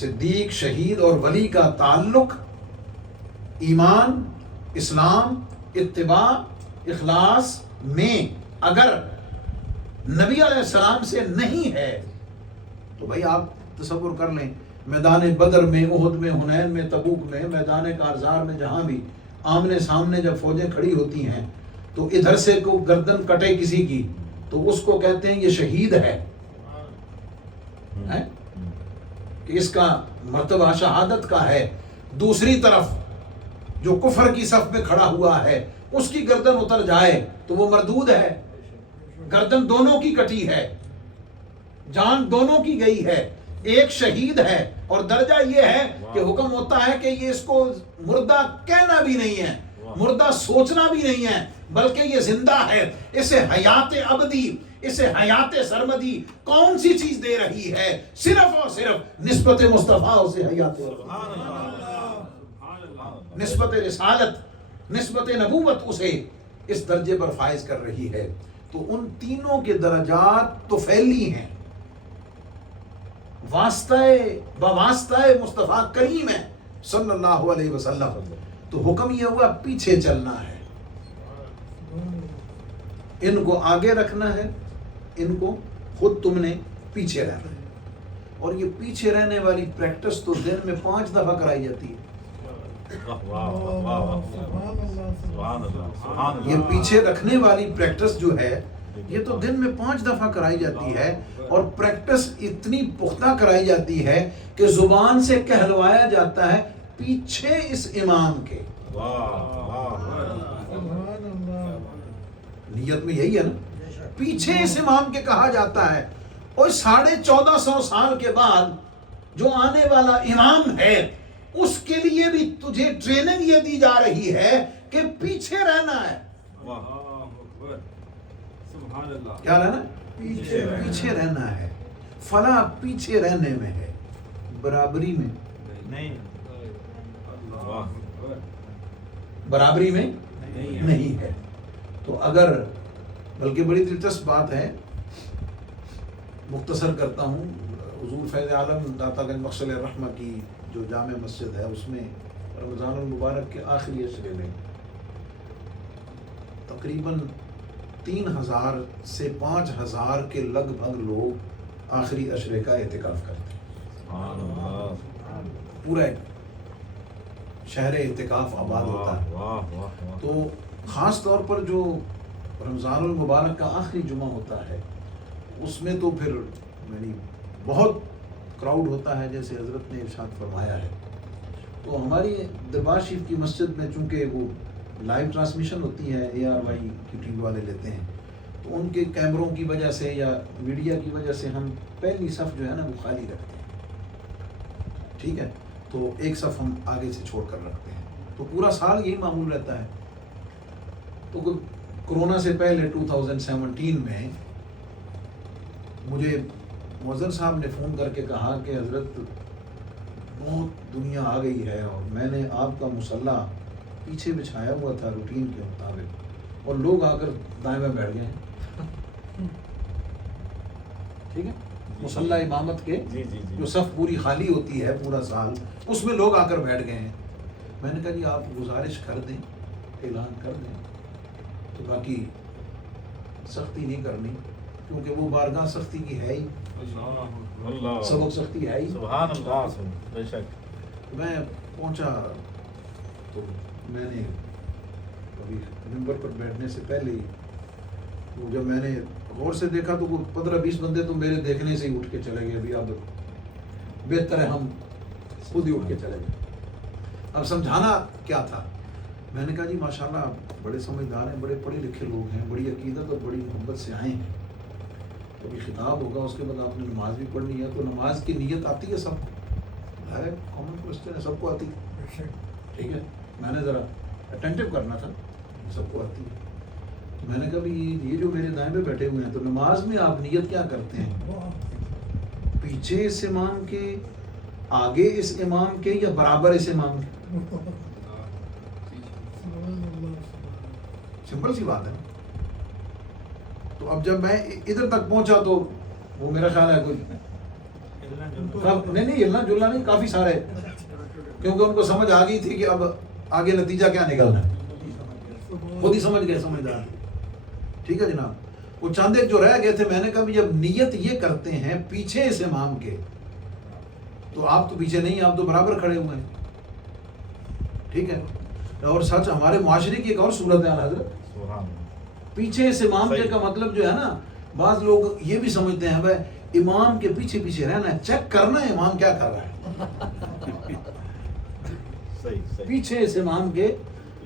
صدیق، شہید اور ولی کا تعلق ایمان، اسلام، اتباع، اخلاص میں اگر نبی علیہ السلام سے نہیں ہے تو بھائی آپ تصور کر لیں، میدان بدر میں، احد میں، حنین میں، تبوک میں، میدان کارزار میں، جہاں بھی آمنے سامنے جب فوجیں کھڑی ہوتی ہیں تو ادھر سے کو گردن کٹے کسی کی تو اس کو کہتے ہیں یہ شہید ہے کہ اس کا مرتبہ شہادت کا ہے. دوسری طرف جو کفر کی صف میں کھڑا ہوا ہے اس کی گردن اتر جائے تو وہ مردود ہے. گردن دونوں کی کٹی ہے، جان دونوں کی گئی ہے. ایک شہید ہے اور درجہ یہ ہے کہ حکم ہوتا ہے کہ یہ اس کو مردہ کہنا بھی نہیں ہے، مردہ سوچنا بھی نہیں ہے، بلکہ یہ زندہ ہے. اسے حیات ابدی، اسے حیات سرمدی کون سی چیز دے رہی ہے؟ صرف اور صرف نسبت مصطفیٰ اسے حیات، نسبت رسالت، نسبت نبوت اسے اس درجے پر فائز کر رہی ہے. تو ان تینوں کے درجات تو فعلی ہیں، بواسطہ مصطفیٰ کریم ہے صلی اللہ علیہ وسلم. تو حکم یہ ہوا پیچھے چلنا ہے، ان کو آگے رکھنا ہے، ان کو خود تم نے پیچھے رہنا ہے. اور یہ پیچھے رہنے والی پریکٹس تو دن میں 5 دفعہ کرائی جاتی ہے. یہ پیچھے رکھنے والی پریکٹس جو ہے یہ تو دن میں 5 دفعہ کرائی جاتی ہے، اور پریکٹس اتنی پختہ کرائی جاتی ہے کہ زبان سے کہلوایا جاتا ہے پیچھے اس امام کے. نیت میں یہی ہے نا، پیچھے اس امام کے کہا جاتا ہے. اور 1450 سال کے بعد جو آنے والا امام ہے اس کے لیے بھی تجھے ٹریننگ یہ دی جا رہی ہے کہ پیچھے رہنا ہے. کیا رہنا؟ پیچھے رہنا ہے. فلاح پیچھے رہنے میں ہے، برابری میں نہیں، برابری میں نہیں ہے. تو اگر، بلکہ بڑی دلچسپ بات ہے، مختصر کرتا ہوں. حضور فیض عالم داتا گنج مقصد الرحمہ کی جو جامع مسجد ہے اس میں رمضان المبارک کے آخری عشرے میں تقریباً 3000 سے 5000 کے لگ بھگ لوگ آخری عشرے کا اعتکاف کرتے ہیں. پورا شہر اعتکاف آباد ہوتا ہے. تو خاص طور پر جو رمضان المبارک کا آخری جمعہ ہوتا ہے اس میں تو پھر یعنی بہت کراؤڈ ہوتا ہے، جیسے حضرت نے ارشاد فرمایا ہے. تو ہماری دربار شریف کی مسجد میں چونکہ وہ لائیو ٹرانسمیشن ہوتی ہے، ARY کی ٹی وی والے لیتے ہیں، تو ان کے کیمروں کی وجہ سے یا میڈیا کی وجہ سے ہم پہلی صف جو ہے نا وہ خالی رکھتے ہیں، ٹھیک ہے، تو ایک صف ہم آگے سے چھوڑ کر رکھتے ہیں، تو پورا سال یہی معمول رہتا ہے۔ تو کرونا سے پہلے 2017 میں مجھے مؤذن صاحب نے فون کر کے کہا کہ حضرت بہت دنیا آ گئی ہے، اور میں نے آپ کا مصلی پیچھے بچھایا ہوا تھا روٹین کے مطابق، اور لوگ آ کر دائیں بائیں بیٹھ گئے ہیں، ٹھیک ہے، مصلی امامت کے جو صف پوری خالی ہوتی ہے پورا سال، اس میں لوگ آ کر بیٹھ گئے ہیں۔ میں نے کہا جی آپ گزارش کر دیں، اعلان کر دیں، تو باقی سختی نہیں کرنی، کیونکہ وہ بارگاہ سختی کی ہے ہی، سبق سختی ہے ہی۔ سبحان اللہ، بے شک۔ میں پہنچا تو میں نے ابھی ممبر پر بیٹھنے سے پہلے ہی وہ جب میں نے غور سے دیکھا تو وہ 15-20 بندے تو میرے دیکھنے سے ہی اٹھ کے چلے گئے، ابھی اب بہتر ہے ہم خود ہی اٹھ کے چلے گئے۔ اب سمجھانا کیا تھا، میں نے کہا جی ماشاءاللہ بڑے سمجھدار ہیں، بڑے پڑھے لکھے لوگ ہیں، بڑی عقیدت اور بڑی محبت سے آئے ہیں، ابھی خطاب ہوگا، اس کے بعد آپ نے نماز بھی پڑھنی ہے، تو نماز کی نیت آتی ہے سب ہے، کامن کوسچن ہے، سب کو آتی ہے، ٹھیک ہے، میں نے ذرا اٹینٹیو کرنا تھا، سب کو آتی ہے۔ میں نے کہا بھی یہ جو میرے دائیں پہ بیٹھے ہوئے ہیں، تو نماز میں آپ نیت کیا کرتے ہیں؟ پیچھے اس امام کے، آگے اس امام کے، یا برابر اس امام کے؟ سمپل سی بات ہے۔ تو اب جب میں ادھر تک پہنچا تو وہ میرا خیال ہے کوئی نہیں ہلنا جلنا نہیں، کافی سارے، کیونکہ ان کو سمجھ آ گئی تھی کہ اب آگے نتیجہ کیا نکلنا ہے، خود ہی سمجھ گئے، سمجھدار، ٹھیک ہے جناب۔ وہ چاند ایک جو رہ گئے تھے، میں نے کہا بھی جب نیت یہ کرتے ہیں پیچھے اس امام کے، تو آپ تو پیچھے نہیں، آپ تو برابر کھڑے ہوئے ہیں، ٹھیک ہے۔ اور سچ ہمارے معاشرے کی ایک اور صورت ہے حضرت، پیچھے اس امام کے کا مطلب جو ہے نا، بعض لوگ یہ بھی سمجھتے ہیں بھائی امام کے پیچھے پیچھے رہنا ہے، چیک کرنا ہے امام کیا کر رہا ہے، پیچھے اس امام کے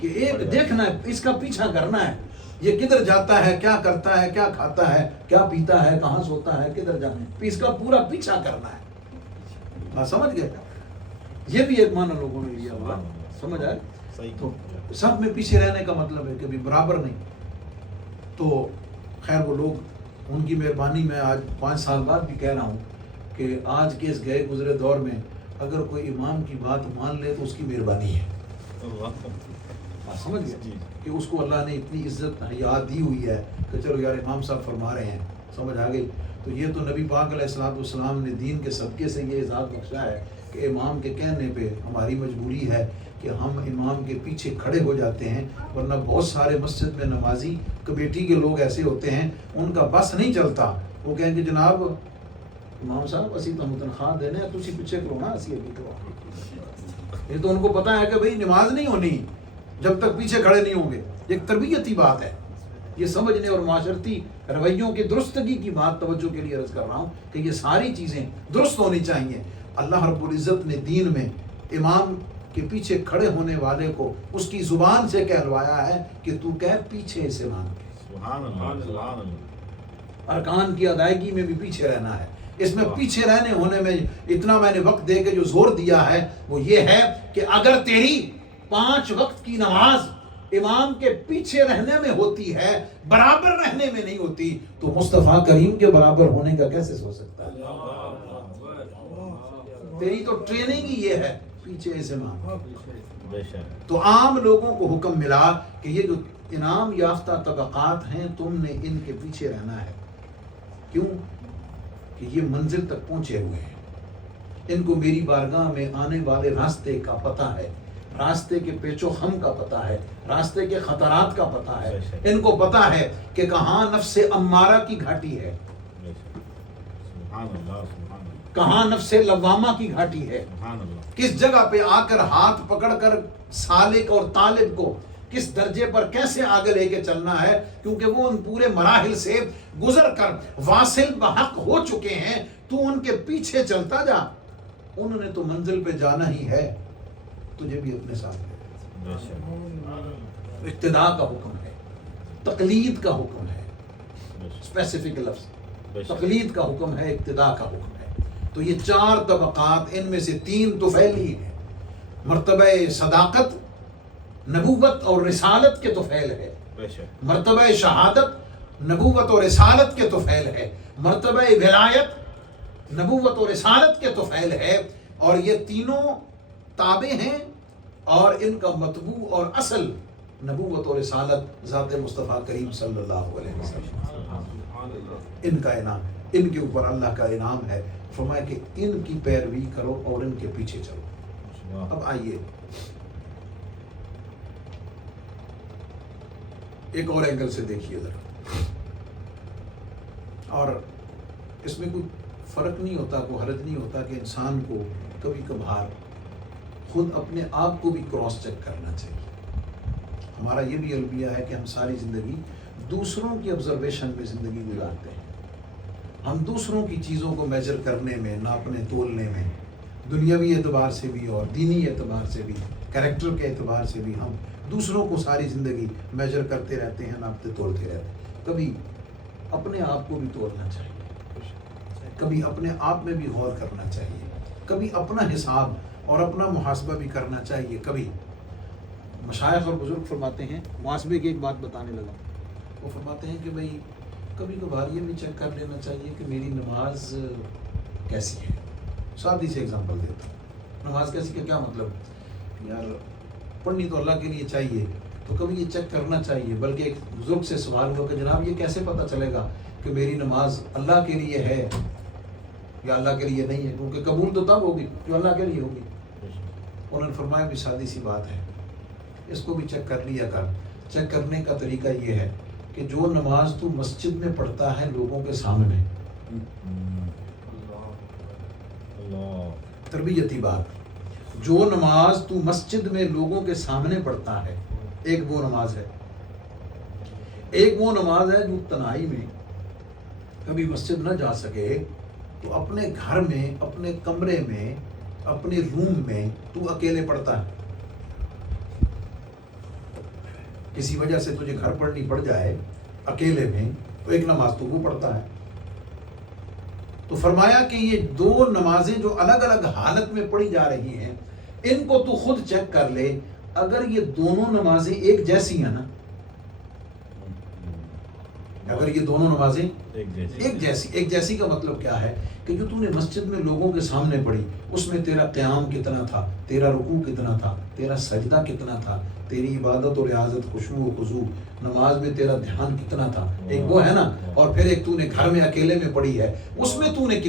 کہ ایک دیکھنا ہے، اس کا پیچھا کرنا ہے، یہ کدھر جاتا ہے، کیا کرتا ہے، کیا کھاتا ہے، کیا پیتا ہے، کہاں سوتا ہے، کدھر جانا ہے، اس کا پورا پیچھا کرنا ہے، بات سمجھ گئے؟ یہ بھی ایک معنی لوگوں نے لیا ہوا، سمجھ آئے؟ تو سب میں پیچھے رہنے کا مطلب ہے کہ بھی برابر نہیں۔ تو خیر وہ لوگ، ان کی مہربانی، میں آج 5 سال بعد بھی کہہ رہا ہوں کہ آج کے اس گئے گزرے دور میں اگر کوئی امام کی بات مان لے تو اس کی مہربانی ہے، سمجھ گئے کہ اس کو اللہ نے اتنی عزت حیا دی ہوئی ہے کہ چلو یار امام صاحب فرما رہے ہیں، سمجھ آ گئی۔ تو یہ تو نبی پاک علیہ الصلوۃ والسلام نے دین کے صدقے سے یہ اعزاز بخشا ہے کہ امام کے کہنے پہ ہماری مجبوری ہے کہ ہم امام کے پیچھے کھڑے ہو جاتے ہیں، ورنہ بہت سارے مسجد میں نمازی کمیٹی کے لوگ ایسے ہوتے ہیں، ان کا بس نہیں چلتا، وہ کہیں گے جناب امام صاحب اسی تو تنخواہ دینے ہیں، تسی پیچھے کرو نا، اسی ابھی کرو۔ یہ تو ان کو پتا ہے کہ بھئی نماز نہیں ہونی جب تک پیچھے کھڑے نہیں ہوں گے، ایک تربیتی بات ہے، یہ سمجھنے اور معاشرتی رویوں کی درستگی کی بات توجہ کے لیے عرض کر رہا ہوں کہ یہ ساری چیزیں درست ہونی چاہیے۔ اللہ رب العزت نے دین میں امام کے پیچھے کھڑے ہونے والے کو اس کی زبان سے کہلوایا ہے کہ تو کہہ پیچھے اس امام کے، سبحان اللہ، سبحان اللہ۔ ارکان کی ادائیگی میں بھی پیچھے رہنا ہے۔ اس میں پیچھے رہنے ہونے میں اتنا میں نے وقت دے کے جو زور دیا ہے وہ یہ ہے کہ اگر تیری 5 وقت کی نماز امام کے پیچھے رہنے میں ہوتی ہے، برابر رہنے میں نہیں ہوتی، تو مصطفیٰ کریم کے برابر ہونے کا کیسے سوچ سکتا ہے؟ تیری تو ٹریننگ ہی یہ ہے، پیچھے اس امام۔ تو عام لوگوں کو حکم ملا کہ یہ جو انعام یافتہ طبقات ہیں، تم نے ان کے پیچھے رہنا ہے۔ کیوں؟ کہ یہ منزل تک پہنچے ہوئے ہیں، ان کو میری بارگاہ میں آنے والے راستے کا پتہ ہے، راستے کے پیچ و خم کا پتہ ہے، راستے کے خطرات کا پتہ ہے، ان کو پتہ ہے کہ کہاں نفس امارہ کی گھاٹی ہے، کہاں نفس لوامہ کی گھاٹی ہے، کس جگہ پہ آ کر ہاتھ پکڑ کر سالک اور طالب کو کس درجے پر کیسے آگے لے کے چلنا ہے، کیونکہ وہ ان پورے مراحل سے گزر کر واصل بحق ہو چکے ہیں، تو ان کے پیچھے چلتا جا، انہوں نے تو منزل پہ جانا ہی ہے، تجھے بھی اپنے ساتھ لے۔ اقتداء کا حکم ہے، تقلید کا حکم ہے، اسپیسیفک لفظ. بے شک. تقلید کا حکم ہے, اقتداء کا حکم ہے. تو یہ 4 طبقات, ان میں سے 3 طفیل ہی ہیں. مرتبہ صداقت, نبوت اور رسالت کے طفیل ہے. بے شک. مرتبہ شہادت نبوت اور رسالت کے طفیل ہے. مرتبہ ولایت نبوت اور رسالت کے طفیل ہے. اور یہ تینوں تابع ہیں, اور ان کا مطبوع اور اصل نبوت اور رسالت ذات مصطفیٰ کریم صلی اللہ علیہ وسلم. ان کا انعام, ان کے اوپر اللہ کا انعام ہے. فرمایا کہ ان کی پیروی کرو اور ان کے پیچھے چلو. اب آئیے ایک اور اینگل سے دیکھیے ذرا. اور اس میں کوئی فرق نہیں ہوتا, کوئی حرج نہیں ہوتا کہ انسان کو کبھی کبھار خود اپنے آپ کو بھی کراس چیک کرنا چاہیے. ہمارا یہ بھی البیہ ہے کہ ہم ساری زندگی دوسروں کی آبزرویشن میں زندگی گزارتے ہیں. ہم دوسروں کی چیزوں کو میجر کرنے میں, ناپنے تولنے میں, دنیاوی اعتبار سے بھی اور دینی اعتبار سے بھی, کریکٹر کے اعتبار سے بھی ہم دوسروں کو ساری زندگی میجر کرتے رہتے ہیں, ناپتے تولتے رہتے ہیں. کبھی اپنے آپ کو بھی تولنا چاہیے, کبھی اپنے آپ میں بھی غور کرنا چاہیے, کبھی اپنا حساب اور اپنا محاسبہ بھی کرنا چاہیے. کبھی مشائخ اور بزرگ فرماتے ہیں, محاسبے کی ایک بات بتانے لگا, وہ فرماتے ہیں کہ بھئی کبھی کبھار یہ بھی چیک کر لینا چاہیے کہ میری نماز کیسی ہے. سادی سے اگزامپل دیتا ہوں, نماز کیسی کا کیا مطلب, یار پڑھنی تو اللہ کے لیے چاہیے, تو کبھی یہ چیک کرنا چاہیے. بلکہ ایک بزرگ سے سوال ہوا کہ جناب یہ کیسے پتہ چلے گا کہ میری نماز اللہ کے لیے ہے یا اللہ کے لیے نہیں ہے, کیونکہ قبول تو تب ہوگی جو اللہ کے لیے ہوگی. انہوں نے فرمایا بھی سادی سی بات ہے, اس کو بھی چیک کر لیا کر. چیک کرنے کا طریقہ یہ ہے کہ جو نماز تو مسجد میں پڑھتا ہے لوگوں کے سامنے, تربیتی بات, جو نماز تو مسجد میں لوگوں کے سامنے پڑھتا ہے, ایک وہ نماز ہے. ایک وہ نماز ہے جو تنہائی میں کبھی مسجد نہ جا سکے تو اپنے گھر میں, اپنے کمرے میں, اپنے روم میں تو اکیلے پڑھتا ہے. کسی وجہ سے تجھے گھر پڑھنی پڑ جائے اکیلے میں, تو ایک نماز تو وہ پڑھتا ہے. تو فرمایا کہ یہ 2 نمازیں جو الگ الگ حالت میں پڑھی جا رہی ہیں, ان کو تو خود چیک کر لے. اگر یہ دونوں نمازیں ایک جیسی ہیں نا, اگر یہ دونوں نمازیں ایک جیسی کا مطلب کیا ہے کہ جو تو نے مسجد میں لوگوں کے سامنے پڑھی, اس میں تیرا قیام کتنا تھا, تیرا رکوع کتنا تھا, تیرا سجدہ کتنا تھا, تیری عبادت اور ریاضت, خشوع و خضوع, نماز میں تیرا دھیان کتنا تھا, ایک وہ ہے نا. اور پھر ایک تو نے گھر میں اکیلے میں پڑھی ہے, اس میں تو نے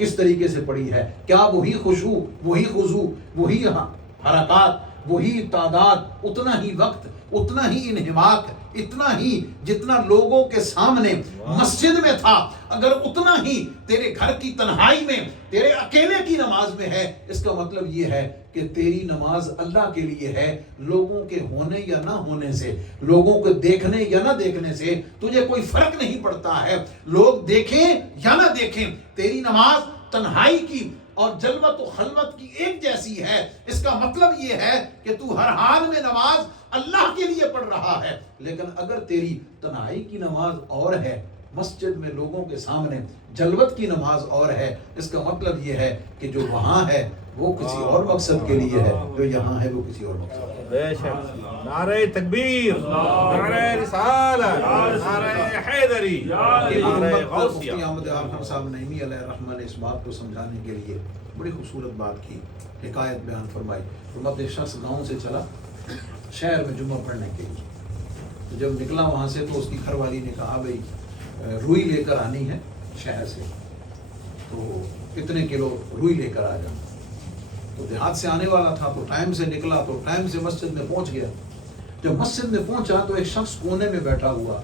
کس طریقے سے پڑھی ہے, کیا وہی خشوع, وہی خضوع, وہی حرکات, وہی تعداد, اتنا ہی وقت, اتنا ہی انہماک, اتنا ہی جتنا لوگوں کے سامنے مسجد میں تھا, اگر اتنا ہی تیرے گھر کی تنہائی میں, تیرے اکیلے کی نماز میں ہے, اس کا مطلب یہ ہے کہ تیری نماز اللہ کے لیے ہے. لوگوں کے ہونے یا نہ ہونے سے, لوگوں کو دیکھنے یا نہ دیکھنے سے تجھے کوئی فرق نہیں پڑتا ہے. لوگ دیکھیں یا نہ دیکھیں, تیری نماز تنہائی کی اور جلوت و خلوت کی ایک جیسی ہے. اس کا مطلب یہ ہے کہ تو ہر حال میں نماز اللہ کے لیے پڑھ رہا ہے. لیکن اگر تیری تنہائی کی نماز اور ہے, مسجد میں لوگوں کے سامنے جلوت کی نماز اور ہے, اس کا مطلب یہ ہے کہ جو وہاں ہے وہ کسی اور مقصد کے لیے ہے, جو یہاں ہے وہ کسی اور مقصد کے لیے. بے شک. نعرہ تکبیر, نعرہ رسالت, نعرہ حیدری, نعرہ غوثیہ. مفتی احمد خان صاحب نعیمی علیہ الرحمہ نے اس بات کو سمجھانے کے لیے بڑی خوبصورت بات کی, حکایت بیان فرمائی. فرماتے ایک شخص گاؤں سے چلا شہر میں جمعہ پڑھنے کے لیے. تو جب نکلا وہاں سے تو اس کی گھر والی نے کہا بھئی روئی لے کر آنی ہے شہر سے, تو کتنے کلو روئی لے کر آ جاؤ. تو دیہات سے آنے والا تھا تو ٹائم سے نکلا, تو ٹائم سے مسجد میں پہنچ گیا. جب مسجد میں پہنچا تو ایک شخص کونے میں بیٹھا ہوا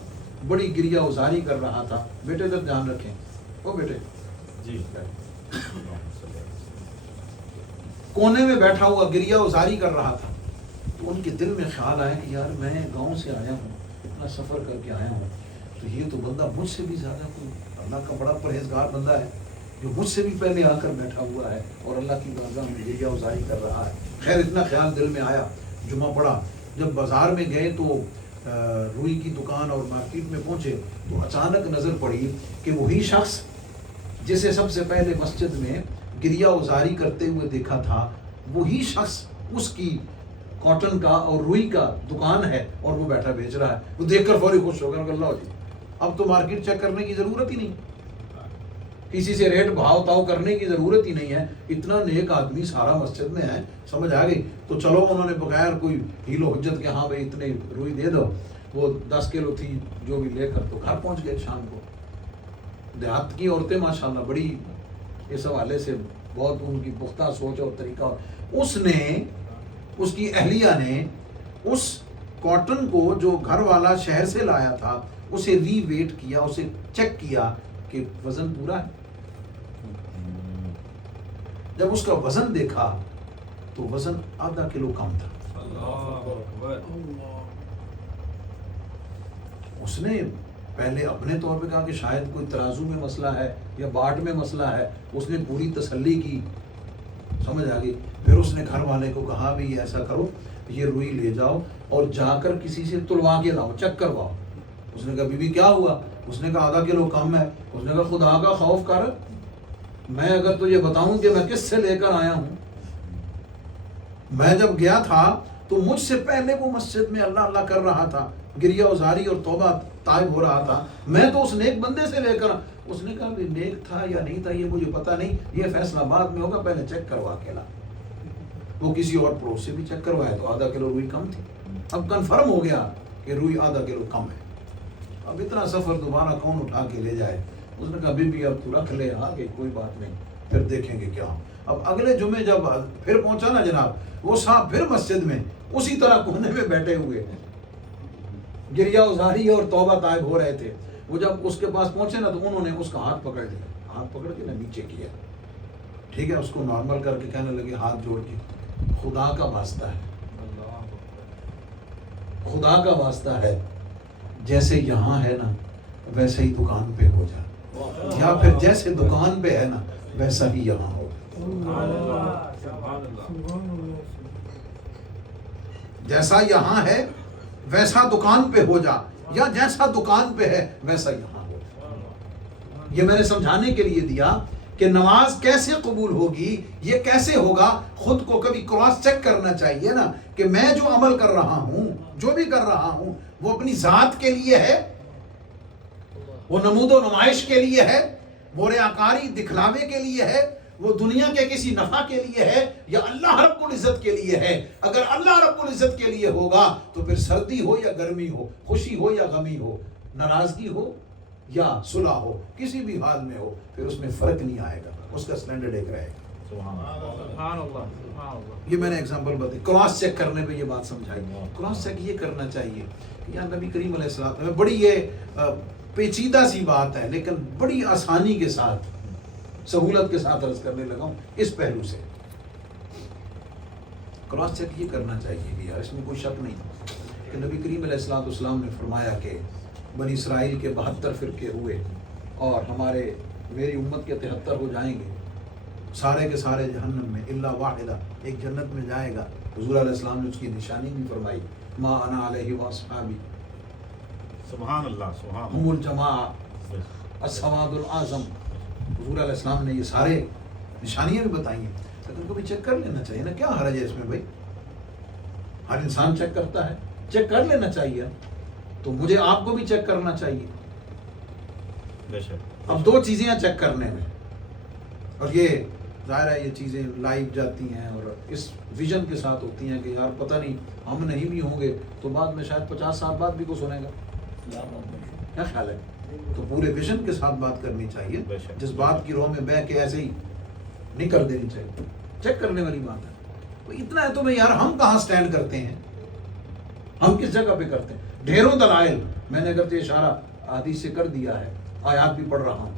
بڑی گریہ ازاری کر رہا تھا. بیٹے ادھر دھیان رکھیں, او بیٹے جی, کونے میں بیٹھا ہوا گریہ ازاری کر رہا تھا. تو ان کے دل میں خیال آیا کہ یار میں گاؤں سے آیا ہوں, اتنا سفر کر کے آیا ہوں, تو یہ تو بندہ مجھ سے بھی زیادہ کوئی اللہ کا بڑا پرہیزگار بندہ ہے جو مجھ سے بھی پہلے آ کر بیٹھا ہوا ہے اور اللہ کی بارگاہ میں گریہ ازاری کر رہا ہے. خیر اتنا خیال دل میں آیا, جمعہ پڑھا. جب بازار میں گئے تو روئی کی دکان اور مارکیٹ میں پہنچے تو اچانک نظر پڑی کہ وہی شخص جسے سب سے پہلے مسجد میں گریہ ازاری کرتے ہوئے دیکھا تھا، وہی شخص اس کی کاٹن کا اور روئی کا دکان ہے اور وہ بیٹھا بیچ رہا ہے. وہ دیکھ کر فوری خوش ہو گیا کہ اللہ جی اب تو مارکیٹ چیک کرنے کی ضرورت ہی نہیں، کسی سے ریٹ بھاؤ تاؤ کرنے کی ضرورت ہی نہیں ہے، اتنا نیک آدمی سارا مسجد میں ہے. سمجھ آ گئی. تو چلو انہوں نے بغیر کوئی ہیل و حجت کہ ہاں بھائی اتنے روئی دے دو، وہ 10 کلو تھی جو بھی لے کر تو گھر پہنچ گئے شام کو. دیہات کی عورتیں ماشاءاللہ بڑی اس حوالے سے بہت ان کی پختہ سوچ اور طریقہ. اس نے، اس کی اہلیہ نے اس کاٹن کو جو گھر والا شہر سے لایا تھا اسے ری ویٹ کیا، اسے چیک کیا کہ وزن پورا ہے. جب اس کا وزن دیکھا تو وزن آدھا کلو کم تھا. اس نے پہلے اپنے طور پہ کہا کہ شاید کوئی ترازو میں مسئلہ ہے یا باٹ میں مسئلہ ہے. اس نے پوری تسلی کی. سمجھ آ گئی. پھر اس نے گھر والے کو کہا بھی ایسا کرو یہ روئی لے جاؤ اور جا کر کسی سے تلوا کے لاؤ، چیک کرواؤ. اس نے کہا بی بی کیا ہوا؟ اس نے کہا آدھا کلو کم ہے. اس نے کہا خدا کا خوف کر، میں اگر تجھے بتاؤں کہ میں کس سے لے کر آیا ہوں، میں جب گیا تھا تو مجھ سے پہلے وہ مسجد میں اللہ اللہ کر رہا تھا، گریہ ازاری اور توبہ طائب ہو رہا تھا، میں تو اس نیک بندے سے لے کر. اس نے کہا کہ نیک تھا یا نہیں تھا یہ مجھے پتہ نہیں، یہ فیصلہ بعد میں ہوگا، پہلے چیک کروا کے لا. وہ کسی اور پڑوس سے بھی چیک کروایا تو آدھا کلو روئی کم تھی. اب کنفرم ہو گیا کہ روئی آدھا کلو کم ہے. اب اتنا سفر دوبارہ کون اٹھا کے لے جائے. اس نے کہا بھی اب تو رکھ لے آگے کوئی بات نہیں، پھر دیکھیں گے کیا. اب اگلے جمعے جب پھر پہنچا نا جناب، وہ صاحب پھر مسجد میں اسی طرح کونے میں بیٹھے ہوئے گریہ ازاری اور توبہ طائب ہو رہے تھے. وہ جب اس کے پاس پہنچے نا تو انہوں نے اس کا ہاتھ پکڑ لیا، ہاتھ پکڑ کے نا نیچے کیا، ٹھیک ہے، اس کو نارمل کر کے کہنے لگے ہاتھ جوڑ کے خدا کا واسطہ ہے، خدا کا واسطہ ہے، جیسے یہاں ہے نا ویسے ہی دکان پہ ہو جا، یا پھر جیسے دکان پہ ہے نا ویسا ہی یہاں ہو. جیسا یہاں ہے ویسا دکان پہ ہو جا، یا جیسا دکان پہ ہے ویسا یہاں ہو. یہ میں نے سمجھانے کے لیے دیا کہ نماز کیسے قبول ہوگی، یہ کیسے ہوگا. خود کو کبھی کراس چیک کرنا چاہیے نا کہ میں جو عمل کر رہا ہوں، جو بھی کر رہا ہوں، وہ اپنی ذات کے لیے ہے، وہ نمود و نمائش کے لیے ہے، وہ ریاکاری دکھلاوے کے لیے ہے، وہ دنیا کے کسی نفع کے لیے ہے، یا اللہ رب العزت کے لیے ہے. اگر اللہ رب العزت کے لیے ہوگا تو پھر سردی ہو یا گرمی ہو، خوشی ہو یا غمی ہو، ناراضگی ہو یا صلح ہو، کسی بھی حال میں ہو، پھر اس میں فرق نہیں آئے گا، اس کا سٹینڈرڈ ایک رہے گا. سبحان اللہ. یہ میں نے ایگزامپل بتائی. کراس چیک کرنے پہ یہ بات سمجھائی. کراس چیک یہ کرنا چاہیے کہ یا نبی کریم علیہ السلام میں بڑی یہ پیچیدہ سی بات ہے لیکن بڑی آسانی کے ساتھ، سہولت کے ساتھ عرض کرنے لگا ہوں اس پہلو سے. کراس چیک یہ کرنا چاہیے کہ یار اس میں کوئی شک نہیں کہ نبی کریم علیہ السلام نے فرمایا کہ بنی اسرائیل کے 72 فرقے ہوئے اور میری امت کے 73 ہو جائیں گے، سارے کے سارے جہنم میں الا واحدہ، ایک جنت میں جائے گا. حضور علیہ السلام نے اس کی نشانی بھی فرمائی، ما انا علیہ واصحابی سبحان اللہ. سبحان ہم الجماع السواد الاعظم. حضور علیہ السلام نے یہ سارے نشانیاں بھی بتائی ہیں. لیکن کو بھی چیک کر لینا چاہیے نا، کیا حرج ہے اس میں بھائی؟ ہر انسان چیک کرتا ہے، چیک کر لینا چاہیے. تو مجھے آپ کو بھی چیک کرنا چاہیے. بے شک. اب 2 چیزیں ہیں چیک کرنے میں، اور یہ ظاہر ہے یہ چیزیں لائیو جاتی ہیں اور اس ویژن کے ساتھ ہوتی ہیں کہ یار پتہ نہیں ہم نہیں بھی ہوں گے تو بعد میں شاید 50 سال بعد بھی کوئی سنے گا. کیا خیال ہے؟ تو پورے ویژن کے ساتھ بات کرنی چاہیے، جس بات کی روح میں بہ کے ایسے ہی نہیں کر دینی چاہیے. چیک کرنے والی بات ہے. تو اتنا ہے تو میں یار ہم کہاں سٹینڈ کرتے ہیں، ہم کس جگہ پہ کرتے ہیں. ڈھیروں دلائل میں نے اگر تو اشارہ حدیث سے کر دیا ہے، آیات بھی پڑھ رہا ہوں.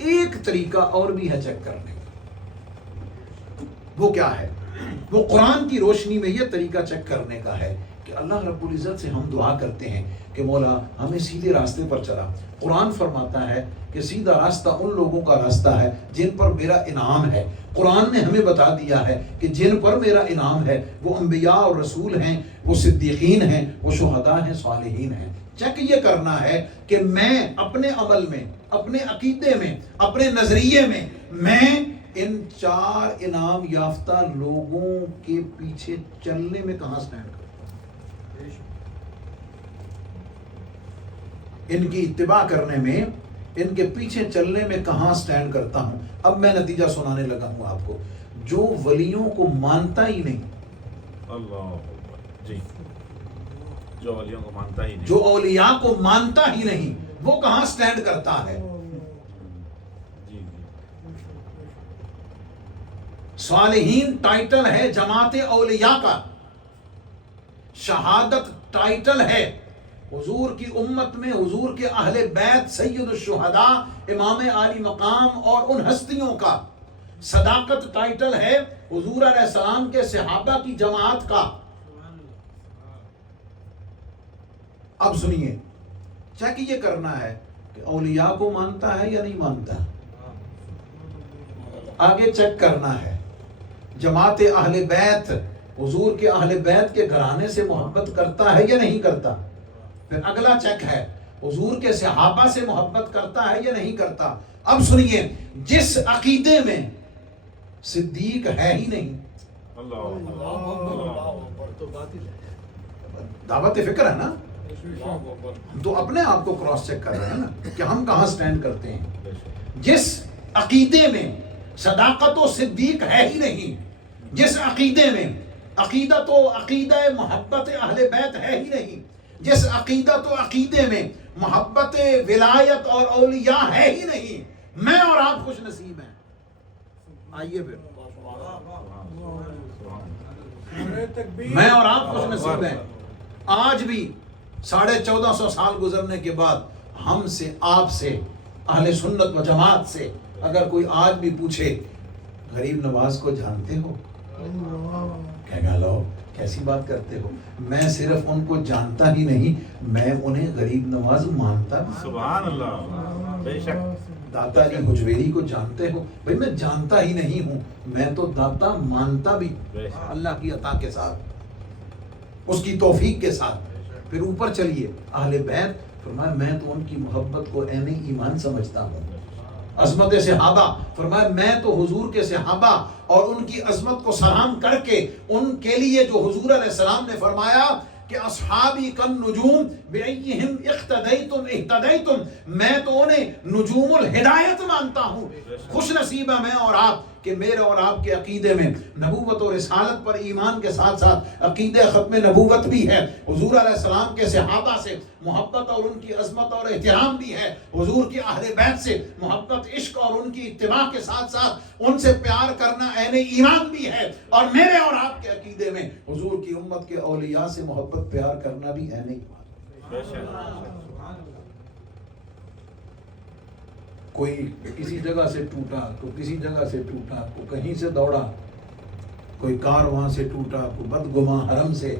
ایک طریقہ اور بھی ہے چیک کرنے کا. وہ کیا ہے؟ وہ قرآن کی روشنی میں یہ طریقہ چیک کرنے کا ہے کہ اللہ رب العزت سے ہم دعا کرتے ہیں کہ مولا ہمیں سیدھے راستے پر چلا. قرآن فرماتا ہے کہ سیدھا راستہ ان لوگوں کا راستہ ہے جن پر میرا انعام ہے. قرآن نے ہمیں بتا دیا ہے کہ جن پر میرا انعام ہے وہ انبیاء اور رسول ہیں، وہ صدیقین ہیں، وہ شہداء ہیں، صالحین ہیں. چیک یہ کرنا ہے کہ میں اپنے عمل میں، اپنے عقیدے میں، اپنے نظریے میں ان 4 انعام یافتہ لوگوں کے پیچھے چلنے میں کہاں سٹینڈ کرتا ہوں، ان کی اتباع کرنے میں، ان کے پیچھے چلنے میں کہاں سٹینڈ کرتا ہوں. اب میں نتیجہ سنانے لگا ہوں آپ کو. جو ولیوں کو مانتا ہی نہیں، اللہ جی، جو ولیوں کو مانتا ہی نہیں، جو اولیاء کو مانتا ہی نہیں، وہ کہاں سٹینڈ کرتا ہے. جی صالحین ٹائٹل ہے جماعت اولیاء کا، شہادت ٹائٹل ہے حضور کی امت میں حضور کے اہل بیت سید الشہداء امام عالی مقام اور ان ہستیوں کا. صداقت ٹائٹل ہے حضور علیہ السلام کے صحابہ کی جماعت کا. اب سنیے، چیک یہ کرنا ہے کہ اولیاء کو مانتا ہے یا نہیں مانتا. آگے چیک کرنا ہے جماعت اہل بیت، حضور کے اہل بیت کے گھرانے سے محبت کرتا ہے یا نہیں کرتا. پھر اگلا چیک ہے حضور کے صحابہ سے محبت کرتا ہے یا نہیں کرتا. اب سنیے، جس عقیدے میں صدیق ہے ہی نہیں، دعوت فکر ہے نا، تو اپنے آپ کو کراس چیک کر رہے ہیں نا کہ ہم کہاں سٹینڈ کرتے ہیں. جس عقیدے میں صداقت و صدیق ہے ہی نہیں، جس عقیدے میں عقیدت و عقیدہ محبت اہل بیت ہے ہی نہیں، جس عقیدت و عقیدے میں محبت ولایت اور اولیاء ہے ہی نہیں، میں اور آپ خوش نصیب ہیں. آئیے پھر میں اور آپ خوش نصیب ہیں. آج بھی 1450 سال گزرنے کے بعد ہم سے، آپ سے، اہل سنت و جماعت سے اگر کوئی آج بھی پوچھے غریب نواز کو جانتے ہو، کہے گا لو کیسی بات کرتے ہو. میں صرف ان کو جانتا ہی نہیں، میں انہیں غریب نواز مانتا بھی. سبحان اللہ، بے شک. داتا علی حجویری کو جانتے ہو؟ بھئی میں جانتا ہی نہیں ہوں، میں تو داتا مانتا بھی اللہ کی عطا کے ساتھ، اس کی توفیق کے ساتھ. پھر اوپر چلیے، اہل بیت فرمایا میں تو ان کی محبت کو عین ایمان سمجھتا ہوں. عظمت صحابہ فرمایا میں تو حضور کے صحابہ اور ان کی عظمت کو سلام کر کے ان کے لیے جو حضور علیہ السلام نے فرمایا کہ اصحابی کن نجوم بأیہم اقتدیتم اہتدیتم، میں تو انہیں نجوم الہدایت مانتا ہوں. خوش نصیب ہے میں اور آپ کہ میرے اور آپ کے عقیدے میں نبوت اور رسالت پر ایمان کے ساتھ ساتھ عقیدہ ختم نبوت بھی ہے، حضور علیہ السلام کے صحابہ سے محبت اور ان کی عظمت اور احترام بھی ہے، حضور کے اہل بیت سے محبت، عشق اور ان کی اتباع کے ساتھ ساتھ ان سے پیار کرنا عین ایمان بھی ہے، اور میرے اور آپ کے عقیدے میں حضور کی امت کے اولیاء سے محبت پیار کرنا بھی عین ایمان ہے. کوئی کسی جگہ سے ٹوٹا، کوئی کسی جگہ سے ٹوٹا، کوئی کہیں سے دوڑا، کوئی کار وہاں سے ٹوٹا، کوئی بدگماں حرم سے،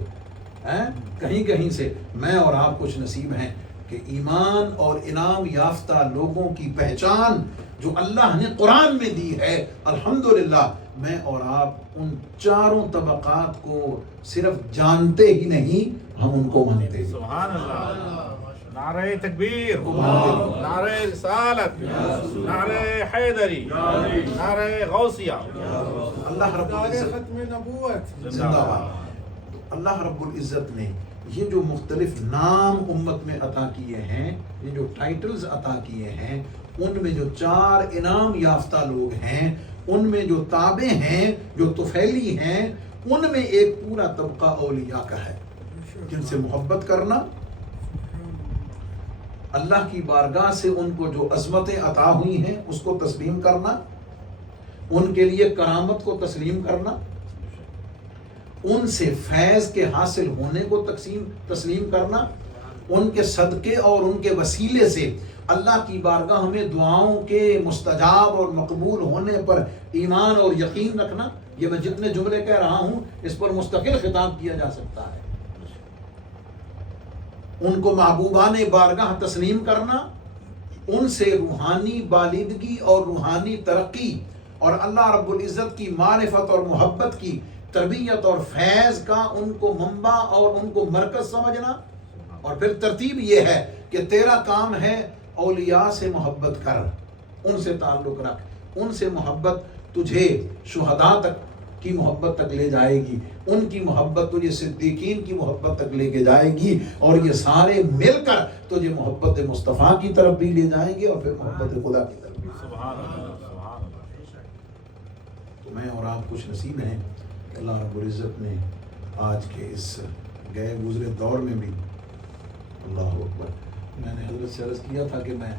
کہیں کہیں سے. میں اور آپ خوش نصیب ہیں کہ ایمان اور انعام یافتہ لوگوں کی پہچان جو اللہ نے قرآن میں دی ہے، الحمدللہ میں اور آپ ان 4 طبقات کو صرف جانتے ہی نہیں، ہم ان کو مانتے ہیں. سبحان اللہ. نعرہ تکبیر، نعرہ رسالت، نعرہ حیدری، نعرہ غوثیہ. اللہ رب العزت ختم نبوت زندہ باد. اللہ رب العزت نے یہ جو مختلف نام امت میں عطا کیے ہیں، یہ جو ٹائٹلز عطا کیے ہیں، ان میں جو 4 انعام یافتہ لوگ ہیں، ان میں جو تابع ہیں، جو طفیلی ہیں، ان میں ایک پورا طبقہ اولیاء کا ہے جن سے محبت کرنا، اللہ کی بارگاہ سے ان کو جو عظمتیں عطا ہوئی ہیں اس کو تسلیم کرنا، ان کے لیے کرامت کو تسلیم کرنا، ان سے فیض کے حاصل ہونے کو تسلیم کرنا، ان کے صدقے اور ان کے وسیلے سے اللہ کی بارگاہ میں دعاؤں کے مستجاب اور مقبول ہونے پر ایمان اور یقین رکھنا. یہ میں جتنے جملے کہہ رہا ہوں اس پر مستقل خطاب کیا جا سکتا ہے. ان کو محبوبان بارگاہ تسلیم کرنا، ان سے روحانی بالغی اور روحانی ترقی اور اللہ رب العزت کی معرفت اور محبت کی تربیت اور فیض کا ان کو منبع اور ان کو مرکز سمجھنا. اور پھر ترتیب یہ ہے کہ تیرا کام ہے اولیاء سے محبت کر، ان سے تعلق رکھ، ان سے محبت تجھے شہداء تک کی محبت تک لے جائے گی، ان کی محبت تجھے صدیقین کی محبت تک لے کے جائے گی، اور یہ سارے مل کر تجھے محبت مصطفیٰ کی طرف بھی لے جائیں گے اور پھر محبت خدا کی طرف بھی. سبحان اللہ سبحان اللہ. تو میں اور آپ خوش نصیب ہیں کہ اللہ رب العزت نے آج کے اس گئے گزرے دور میں بھی، اللہ اکبر، میں نے حضرت سے عرض کیا تھا کہ میں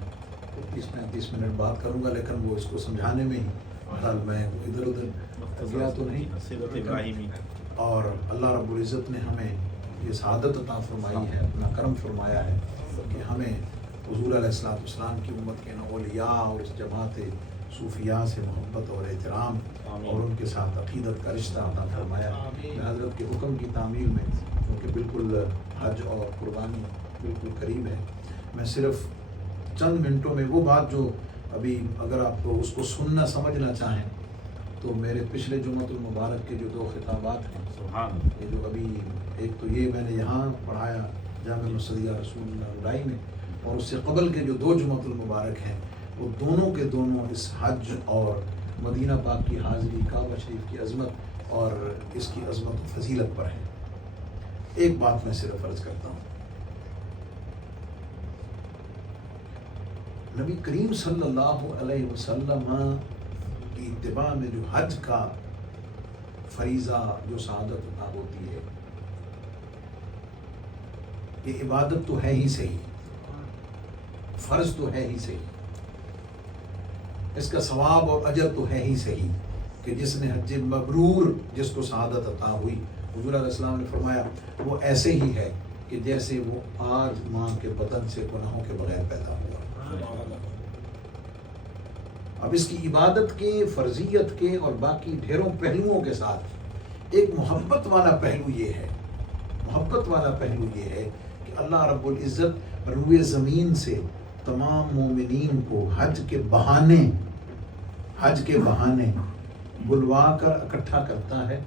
30-35 منٹ بات کروں گا، لیکن وہ اس کو سمجھانے میں ہی حال میں ادھر ادھر گیا تو نہیں. سیرت ابراہیمی. اور اللہ رب العزت نے ہمیں یہ سعادت عطا فرمائی ہے، اپنا کرم فرمایا ہے کہ ہمیں حضور علیہ السلام کی امت کے اولیاء اور اس جماعت صوفیاء سے محبت اور احترام اور ان کے ساتھ عقیدت کا رشتہ عطا فرمایا. میں حضرت کے حکم کی تعمیل میں، کیونکہ بالکل حج اور قربانی بالکل قریب ہے، میں صرف چند منٹوں میں وہ بات جو ابھی اگر آپ اس کو سننا سمجھنا چاہیں تو میرے پچھلے جمعۃ المبارک کے جو 2 خطابات ہیں، سبحان یہ جو ابھی ایک تو یہ میں نے یہاں پڑھایا جامع مسجد رسول اللہ الائی میں، اور اس سے قبل کے جو 2 جمعۃ المبارک ہیں وہ دونوں کے دونوں اس حج اور مدینہ پاک کی حاضری، کعبہ شریف کی عظمت اور اس کی عظمت و فضیلت پر ہیں. ایک بات میں صرف عرض کرتا ہوں، نبی کریم صلی اللہ علیہ وسلم کی اتباع میں جو حج کا فریضہ، جو سعادت عطا ہوتی ہے، یہ عبادت تو ہے ہی صحیح، فرض تو ہے ہی صحیح، اس کا ثواب اور اجر تو ہے ہی صحیح کہ جس نے حج مبرور، جس کو سعادت عطا ہوئی، حضور علیہ السلام نے فرمایا وہ ایسے ہی ہے کہ جیسے وہ آج ماں کے بدن سے گناہوں کے بغیر پیدا ہوا. اب اس کی عبادت کے، فرضیت کے اور باقی ڈھیروں پہلوؤں کے ساتھ ایک محبت والا پہلو یہ ہے، محبت والا پہلو یہ ہے کہ اللہ رب العزت روئے زمین سے تمام مومنین کو حج کے بہانے بلوا کر اکٹھا کرتا ہے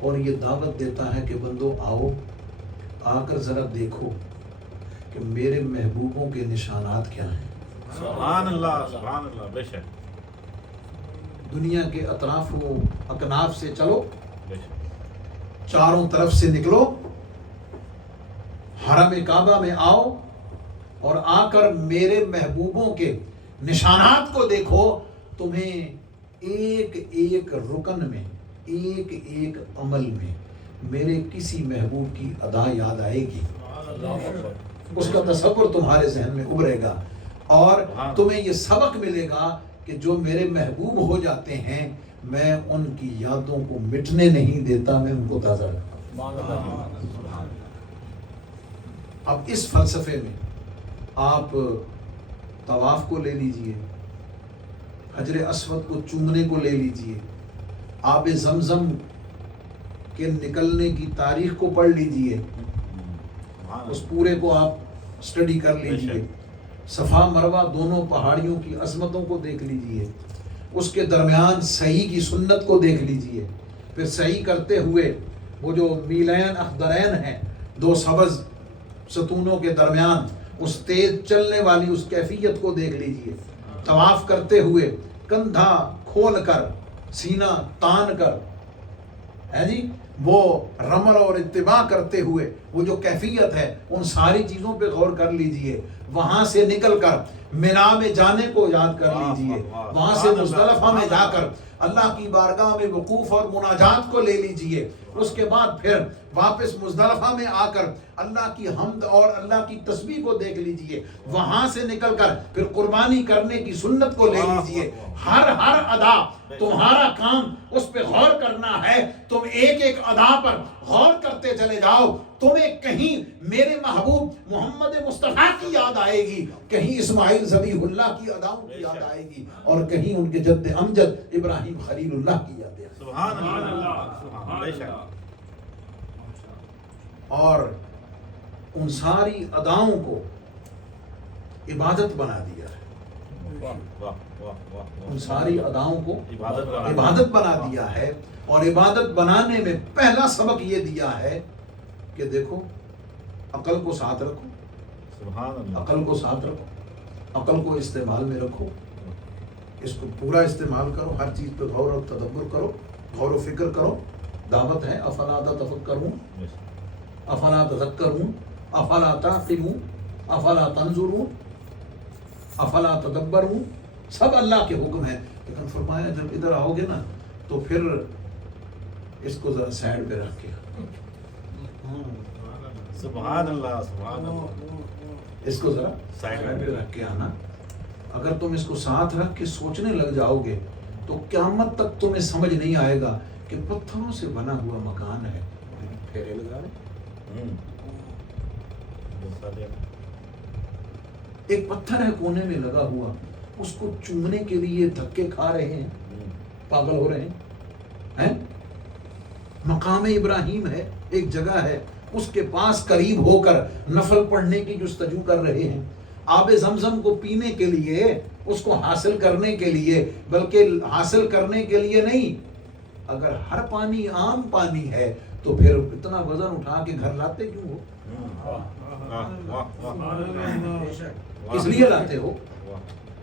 اور یہ دعوت دیتا ہے کہ بندو آؤ، آ کر ذرا دیکھو کہ میرے محبوبوں کے نشانات کیا ہیں. سبحان اللہ بے شک. دنیا کے اطراف و اکناف سے چلو، بے شک. چاروں طرف سے نکلو، حرم کعبہ میں آؤ اور آ کر میرے محبوبوں کے نشانات کو دیکھو. تمہیں ایک ایک رکن میں، ایک ایک عمل میں میرے کسی محبوب کی ادا یاد آئے گی، اس کا تصور تمہارے ذہن میں ابھرے گا اور تمہیں یہ سبق ملے گا کہ جو میرے محبوب ہو جاتے ہیں میں ان کی یادوں کو مٹنے نہیں دیتا، میں ان کو تازہ رکھتا ہوں. اب اس فلسفے میں آپ طواف کو لے لیجئے، حجر اسود کو چومنے کو لے لیجئے، آب زمزم کے نکلنے کی تاریخ کو پڑھ لیجئے، اس پورے کو آپ سٹڈی کر لیجئے، صفا مروہ دونوں پہاڑیوں کی عظمتوں کو دیکھ لیجئے، اس کے درمیان سعی کی سنت کو دیکھ لیجئے، پھر سعی کرتے ہوئے وہ جو میلین اخضرین ہیں، 2 سبز ستونوں کے درمیان اس تیز چلنے والی اس کیفیت کو دیکھ لیجئے، طواف کرتے ہوئے کندھا کھول کر، سینہ تان کر، ہے جی، وہ رمل اور اتباع کرتے ہوئے وہ جو کیفیت ہے، ان ساری چیزوں پہ غور کر لیجئے. وہاں سے نکل کر مینا میں جانے کو یاد کر لیجئے، وہاں سے مزدلفہ میں جا کر اللہ کی بارگاہ میں وقوف اور مناجات کو لے لیجئے. اس کے بعد پھر واپس مزدلفہ میں آ کر اللہ کی حمد اور اللہ کی تسبیح کو دیکھ لیجئے. وہاں سے نکل کر پھر قربانی کرنے کی سنت کو لے لیجئے. ہر ادا تمہارا کام اس پہ غور کرنا ہے. تم ایک ایک ادا پر غور کرتے چلے جاؤ، تمہیں کہیں میرے محبوب محمد مصطفیٰ کی یاد آئے گی، کہیں اسماعیل ذبیح اللہ کی اداؤں کی یاد آئے گی، اور کہیں ان کے جد امجد ابراہیم خلیل اللہ کی یاد آئے گی. سبحان اللہ. اور ان ساری اداؤں کو عبادت بنا دیا ہے، واہ واہ واہ واہ ان واہ، ساری اداؤں کو عبادت عبادت بنا دیا ہے۔ اور عبادت بنانے میں پہلا سبق یہ دیا ہے کہ دیکھو عقل کو ساتھ رکھو، سبحان اللہ، عقل کو ساتھ رکھو، عقل کو استعمال میں رکھو، اس کو پورا استعمال کرو، ہر چیز پہ غور و تدبر کرو، غور و فکر کرو۔ دعوت ہے افلا تفکرون، افلا تذکرون، افلا تعقلون، افلا تنظرون، افلا تدبرون، سب اللہ کے حکم ہیں۔ لیکن فرمایا جب ادھر آؤ گے نا تو پھر اس کو ذرا سائڈ پہ رکھ کے سبحان اللہ، سبحان اللہ، اس کو ذرا سائڈ سائڈ پہ رکھ کے آنا۔ اگر تم اس کو ساتھ رکھ کے سوچنے لگ جاؤ گے تو قیامت تک تمہیں سمجھ نہیں آئے گا کہ پتھروں سے بنا ہوا مکان ہے، پھیرے لگا رہے، ایک پتھر ہے کونے میں لگا ہوا، اس کو چومنے کے لیے دھکے کھا رہے ہیں، پاگل ہو رہے ہیں۔ مقام ابراہیم ہے، ایک جگہ ہے، اس کے پاس قریب ہو کر نفل پڑھنے کی جستجو کر رہے ہیں، آب زمزم کو پینے کے لیے، اس کو حاصل کرنے کے لیے، بلکہ حاصل کرنے کے لیے نہیں، اگر ہر پانی عام پانی ہے تو پھر اتنا وزن اٹھا کے گھر لاتے کیوں ہو؟ کس لیے لاتے ہو؟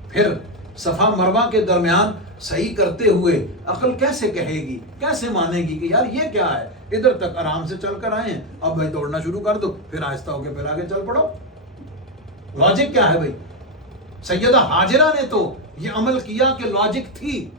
پھر صفا مروہ کے درمیان صحیح کرتے ہوئے عقل کیسے کہے گی، کیسے مانے گی کہ یار یہ کیا ہے؟ ادھر تک آرام سے چل کر آئے ہیں، اب بھائی دوڑنا شروع کر دو، پھر آہستہ ہو کے پھر آگے چل پڑو۔ لاجک کیا ہے بھائی؟ سیدہ ہاجرہ نے تو یہ عمل کیا کہ لاجک تھی،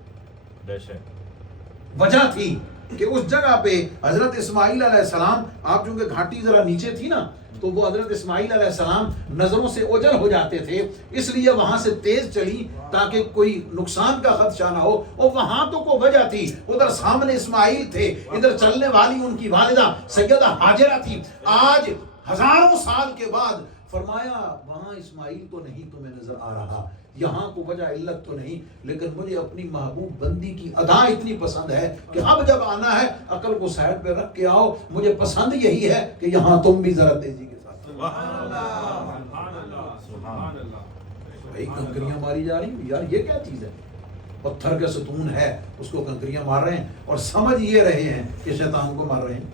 وجہ تھی کہ اس جگہ پہ حضرت اسماعیل علیہ السلام، آپ چونکہ گھاٹی ذرا نیچے تھی نا تو وہ حضرت اسماعیل علیہ السلام نظروں سے اوجھل ہو جاتے تھے، اس لیے وہاں سے تیز چلی تاکہ کوئی نقصان کا خدشہ نہ ہو، اور وہاں تو کوئی وجہ تھی، ادھر سامنے اسماعیل تھے، ادھر چلنے والی ان کی والدہ سیدہ ہاجرہ تھی۔ آج ہزاروں سال کے بعد فرمایا وہاں اسماعیل تو نہیں تمہیں نظر آ رہا، یہاں کو وجہ علت تو نہیں، لیکن مجھے اپنی محبوب بندی کی ادا اتنی پسند ہے کہ اب جب آنا ہے عقل کو سائڈ پہ رکھ کے آؤ، مجھے پسند یہی ہے کہ یہاں تم بھی ذرا تیزی کے ساتھ۔ بھائی کنکریاں ماری جا رہی ہیں، یار یہ کیا چیز ہے؟ پتھر کا ستون ہے، اس کو کنکریاں مار رہے ہیں اور سمجھ یہ رہے ہیں کہ شیطان کو مار رہے ہیں۔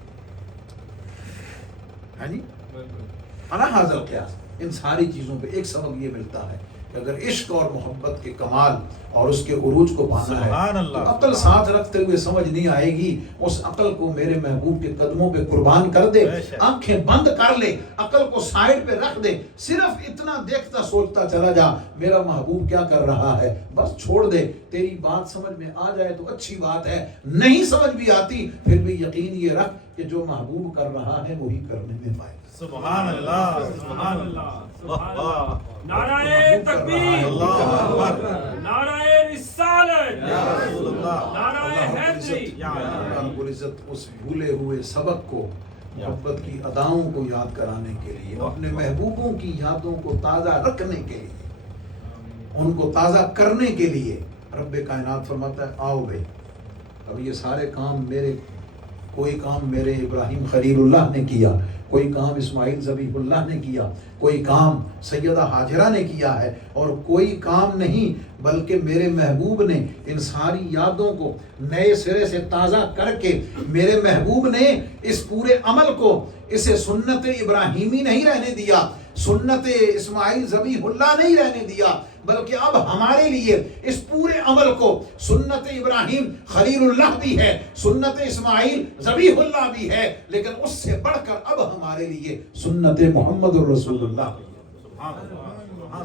ہے جی انا حاضر قیاس۔ ان ساری چیزوں پہ ایک سبق یہ ملتا ہے کہ اگر عشق اور محبت کے کمال اور اس کے عروج کو پانا ہے تو عقل ساتھ رکھتے ہوئے سمجھ نہیں آئے گی، اس عقل کو میرے محبوب کے قدموں پہ قربان کر دے، آنکھیں بند کر لے، عقل کو سائڈ پہ رکھ دے، صرف اتنا دیکھتا سوچتا چلا جا میرا محبوب کیا کر رہا ہے، بس چھوڑ دے۔ تیری بات سمجھ میں آ جائے تو اچھی بات ہے، نہیں سمجھ بھی آتی پھر بھی یقین یہ رکھ کہ جو محبوب کر رہا ہے وہی کرنے میں پائے۔ سبحان اللہ، سبحان اللہ، سبحان اللہ، نعرہ تکبیر، اللہ اکبر، نعرہ رسالت، یا رسول اللہ، نعرہ حیدری۔ اللہ رب العزت اس بھولے ہوئے سبق کو، محبت کی اداؤں کو یاد کرانے کے لیے، اپنے محبوبوں کی یادوں کو تازہ رکھنے کے لیے، ان کو تازہ کرنے کے لیے رب کائنات فرماتا ہے آؤ بھائی، اب یہ سارے کام میرے، کوئی کام میرے ابراہیم خلیل اللہ نے کیا، کوئی کام اسماعیل ذبیح اللہ نے کیا، کوئی کام سیدہ ہاجرہ نے کیا ہے، اور کوئی کام نہیں بلکہ میرے محبوب نے ان ساری یادوں کو نئے سرے سے تازہ کر کے، میرے محبوب نے اس پورے عمل کو، اسے سنت ابراہیمی نہیں رہنے دیا، سنت اسماعیل ذبیح اللہ نہیں رہنے دیا، بلکہ اب ہمارے لیے اس پورے عمل کو سنت ابراہیم خلیل اللہ بھی ہے، سنت اسماعیل ذبیح اللہ بھی ہے، لیکن اس سے بڑھ کر اب ہمارے لیے سنت محمد الرسول اللہ۔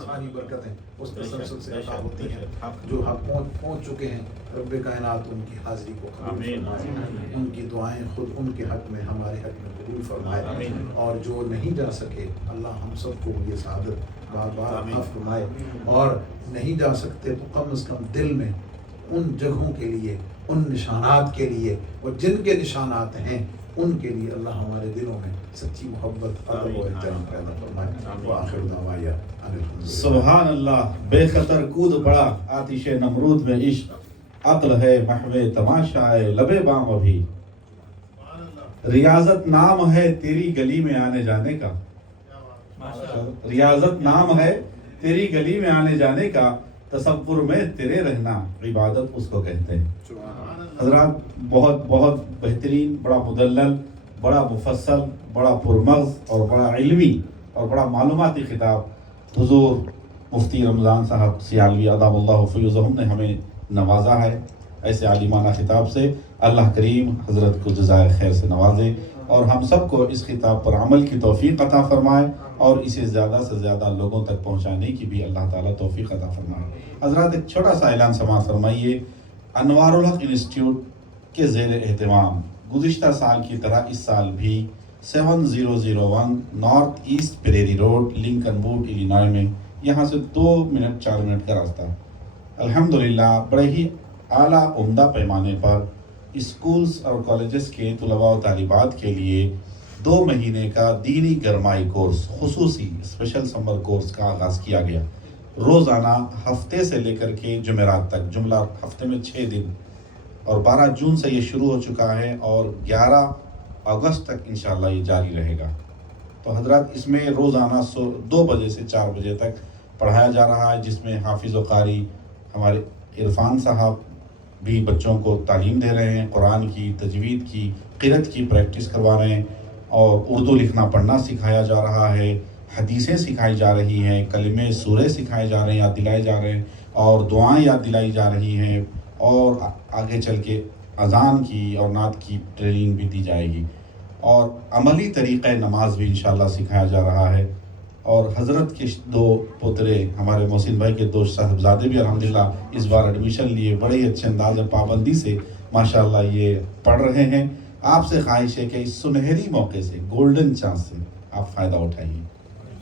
ساری برکتیں اس تسلسل سے عطا ہوتی ہیں، جو حق پہنچ چکے ہیں رب کائنات ان کی حاضری کو قبول فرمائے، ان کی دعائیں خود ان کے حق میں ہمارے حق میں قبول فرمائے، اور جو نہیں جا سکے اللہ ہم سب کو یہ سعادت بار بار عطا فرمائے، اور نہیں جا سکتے تو کم از کم دل میں ان جگہوں کے لیے، ان نشانات کے لیے، اور جن کے نشانات ہیں ان کے لیے اللہ ہمارے دلوں میں سچی محبت ادب و احترام پیدا فرمائے۔ وآخر دعوانا ان الحمد للہ۔ سبحان اللہ، بے خطر کود پڑا آتش نمرود میں عشق، عقل ہے محو تماشا ہے لبے بام ابھی، ریاضت نام ہے تیری گلی میں آنے جانے کا، ریاضت نام ہے تیری گلی میں آنے جانے کا، تصور میں تیرے رہنا عبادت اس کو کہتے ہیں۔ حضرات بہت بہت بہترین، بڑا مدلل، بڑا مفصل، بڑا پرمغز اور بڑا علمی اور بڑا معلوماتی خطاب حضور مفتی رمضان صاحب سیالوی ادام اللہ فیضہم نے ہمیں نوازا ہے۔ ایسے عالمانہ خطاب سے اللہ کریم حضرت کو جزائے خیر سے نوازے اور ہم سب کو اس خطاب پر عمل کی توفیق عطا فرمائے اور اسے زیادہ سے زیادہ لوگوں تک پہنچانے کی بھی اللہ تعالیٰ توفیق عطا فرمائے۔ حضرات ایک چھوٹا سا اعلان سماعت فرمائیے۔ انوار الحق انسٹیٹیوٹ کے زیر اہتمام گزشتہ سال کی طرح اس سال بھی 7001 north east prairie road, Lincolnwood, Illinois میں، یہاں سے 4 منٹ کا راستہ، الحمدللہ بڑے ہی اعلیٰ عمدہ پیمانے پر اسکولز اور کالجز کے طلباء و طالبات کے لیے 2 مہینے کا دینی گرمائی کورس، خصوصی اسپیشل سمر کورس کا آغاز کیا گیا۔ روزانہ ہفتے سے لے کر کے جمعرات تک، جملہ ہفتے میں 6 دن، اور 12 جون سے یہ شروع ہو چکا ہے اور 11 اگست تک انشاءاللہ یہ جاری رہے گا۔ تو حضرات اس میں روزانہ 2 بجے سے 4 بجے تک پڑھایا جا رہا ہے، جس میں حافظ و قاری ہمارے عرفان صاحب بھی بچوں کو تعلیم دے رہے ہیں، قرآن کی، تجوید کی، قرأت کی پریکٹس کروا رہے ہیں، اور اردو لکھنا پڑھنا سکھایا جا رہا ہے، حدیثیں سکھائی جا رہی ہیں، کلمے سورے سکھائے جا رہے ہیں، یاد دلائے جا رہے ہیں، اور دعائیں یاد دلائی جا رہی ہیں، اور آگے چل کے اذان کی اور نعت کی ٹریننگ بھی دی جائے گی، اور عملی طریقہ نماز بھی انشاءاللہ سکھایا جا رہا ہے۔ اور حضرت کے 2 پوترے ہمارے محسن بھائی کے 2 صاحبزادے بھی الحمدللہ اس بار ایڈمیشن لیے، بڑے ہی اچھے انداز اور پابندی سے ماشاءاللہ یہ پڑھ رہے ہیں۔ آپ سے خواہش ہے کہ اس سنہری موقع سے، گولڈن چانس سے آپ فائدہ اٹھائیے،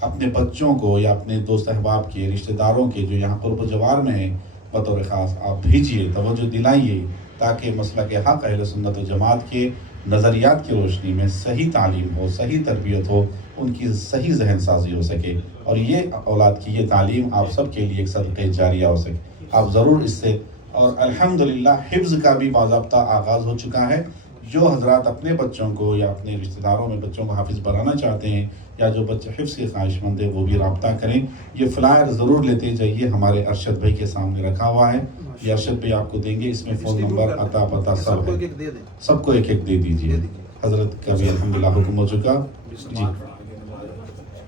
اپنے بچوں کو یا اپنے دوست احباب کے، رشتہ داروں کے جو یہاں قرب و جوار میں ہیں بطور خاص آپ بھیجیے، توجہ دلائیے، تاکہ مسلک حق اہل سنت و جماعت کے نظریات کی روشنی میں صحیح تعلیم ہو، صحیح تربیت ہو، ان کی صحیح ذہن سازی ہو سکے، اور یہ اولاد کی یہ تعلیم آپ سب کے لیے ایک صدقہ جاریہ ہو سکے۔ آپ ضرور اس سے، اور الحمدللہ حفظ کا بھی باضابطہ آغاز ہو چکا ہے۔ جو حضرات اپنے بچوں کو یا اپنے رشتہ داروں میں بچوں کو حافظ بنانا چاہتے ہیں، یا جو بچے حفظ کے خواہش مند ہیں، وہ بھی رابطہ کریں۔ یہ فلائر ضرور لیتے جائیے، ہمارے ارشد بھائی کے سامنے رکھا ہوا ہے، یہ ارشد بھائی آپ کو دیں گے، اس میں فون نمبر، عطا پتہ سب ہے، سب کو ایک ایک دے دیجیے۔ حضرت کا بھی الحمدللہ حکم ہو چکا۔ جی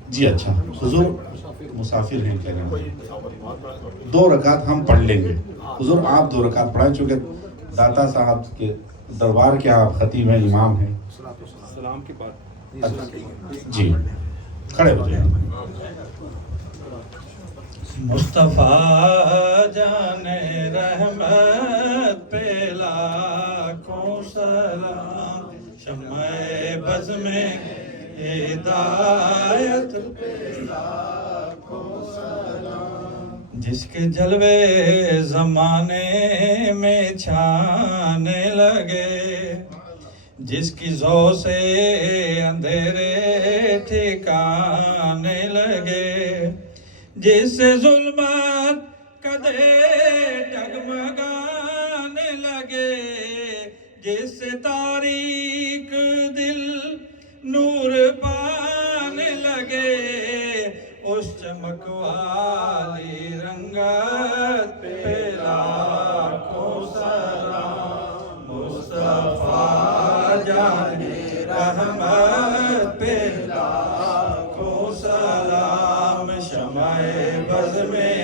جی اچھا، حضور مسافر ہیں کہہ رہے ہیں، 2 رکعت ہم پڑھ لیں گے۔ حضور آپ 2 رکعت پڑھائیں، چونکہ داتا صاحب کے دربار کے آپ خطیب ہیں، امام ہیں۔ سلام کے بعد جی کھڑے ہو جائیں۔ مصطفیٰ جان رحمت پہ لاکھوں سلام، شمع بز میں ہدایت پہ لاکھوں سلام، جس کے جلوے زمانے میں چھانے لگے، جس کی ضو سے اندھیرے ٹھکانے لگے، جس سے ظلمت کدے ڈگمگانے لگے، جس سے تاریک دل نور پانے لگے، اس چمک والی رنگت پہ لاکھوں سلام، مصطفیٰ جان رحمت پہ لاکھوں سلام، شمع بز میں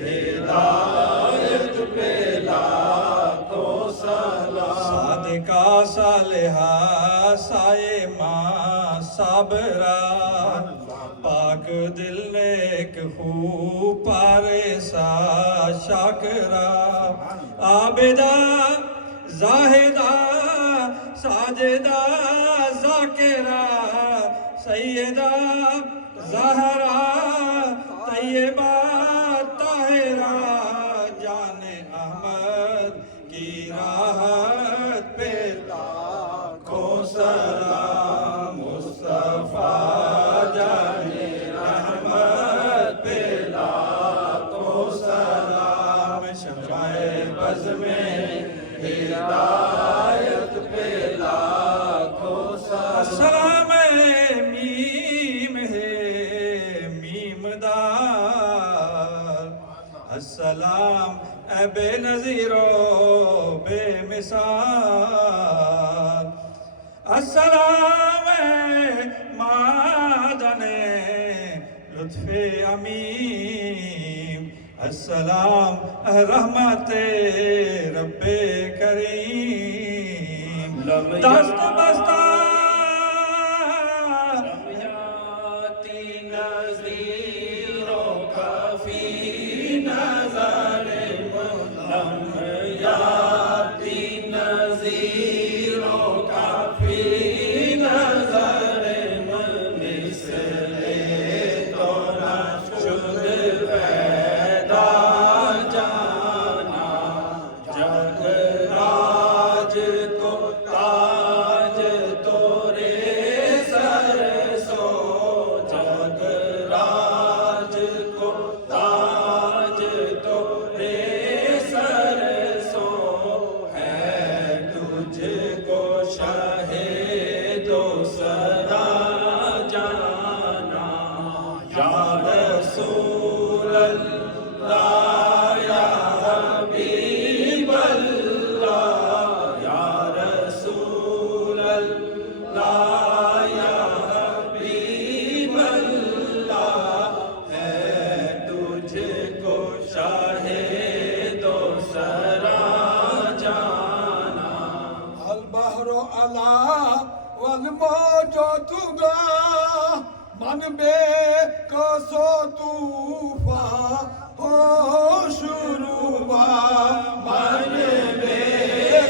ہدایت پہ لاکھوں سلام، صادقہ صالحہ سائے ماں صابرہ، پاک دل نیک خو پارے سا شاکرہ، عابدہ زاہدہ ساجدہ ذاکرہ، سیدہ زہرا طیبہ طاہرہ، جان احمد کی راحت پہ لاکھوں سلام، مصطفیٰ جان رحمت پہ لاکھوں سلام، شمع بز میں ہدایت پہ لاکھوں سلام، سلام میم ہے السلام اے بے نظیر و بے مثال السلام اے معدن لطف امین السلام اے رحمت رب کریم دست بستہ نظیروں کا فی نظر لمیاتی نظیروں کا فی نظر مثل تو نہ شد پیدا جانا جگ راج کو تاج تو رے سر سو جگ راج کو تاج تو رے سر سو ہے تجھ کو شاہ دو سرا جانا یا رسول اللہ یا حبیب اللہ یا رسول اللہ یا حبیب اللہ ہے تجھ کو شاہ دو سرا جانا البحر علا والموج تگا من بے کسو طوفان ہو شروع من بے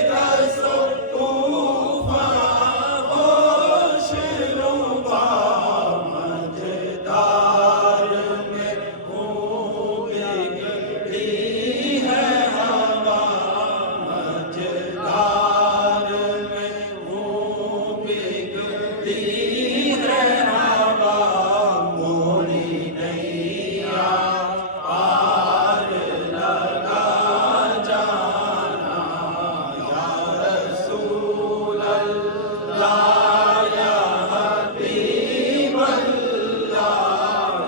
کسو طوفان ہو شروع مجدار میں ہوں بگڑی ہے ہوا مجدار میں ہوں بگڑی ہے ہوا موری نیا پار لگا جانا یا رسول اللہ یا حبیب اللہ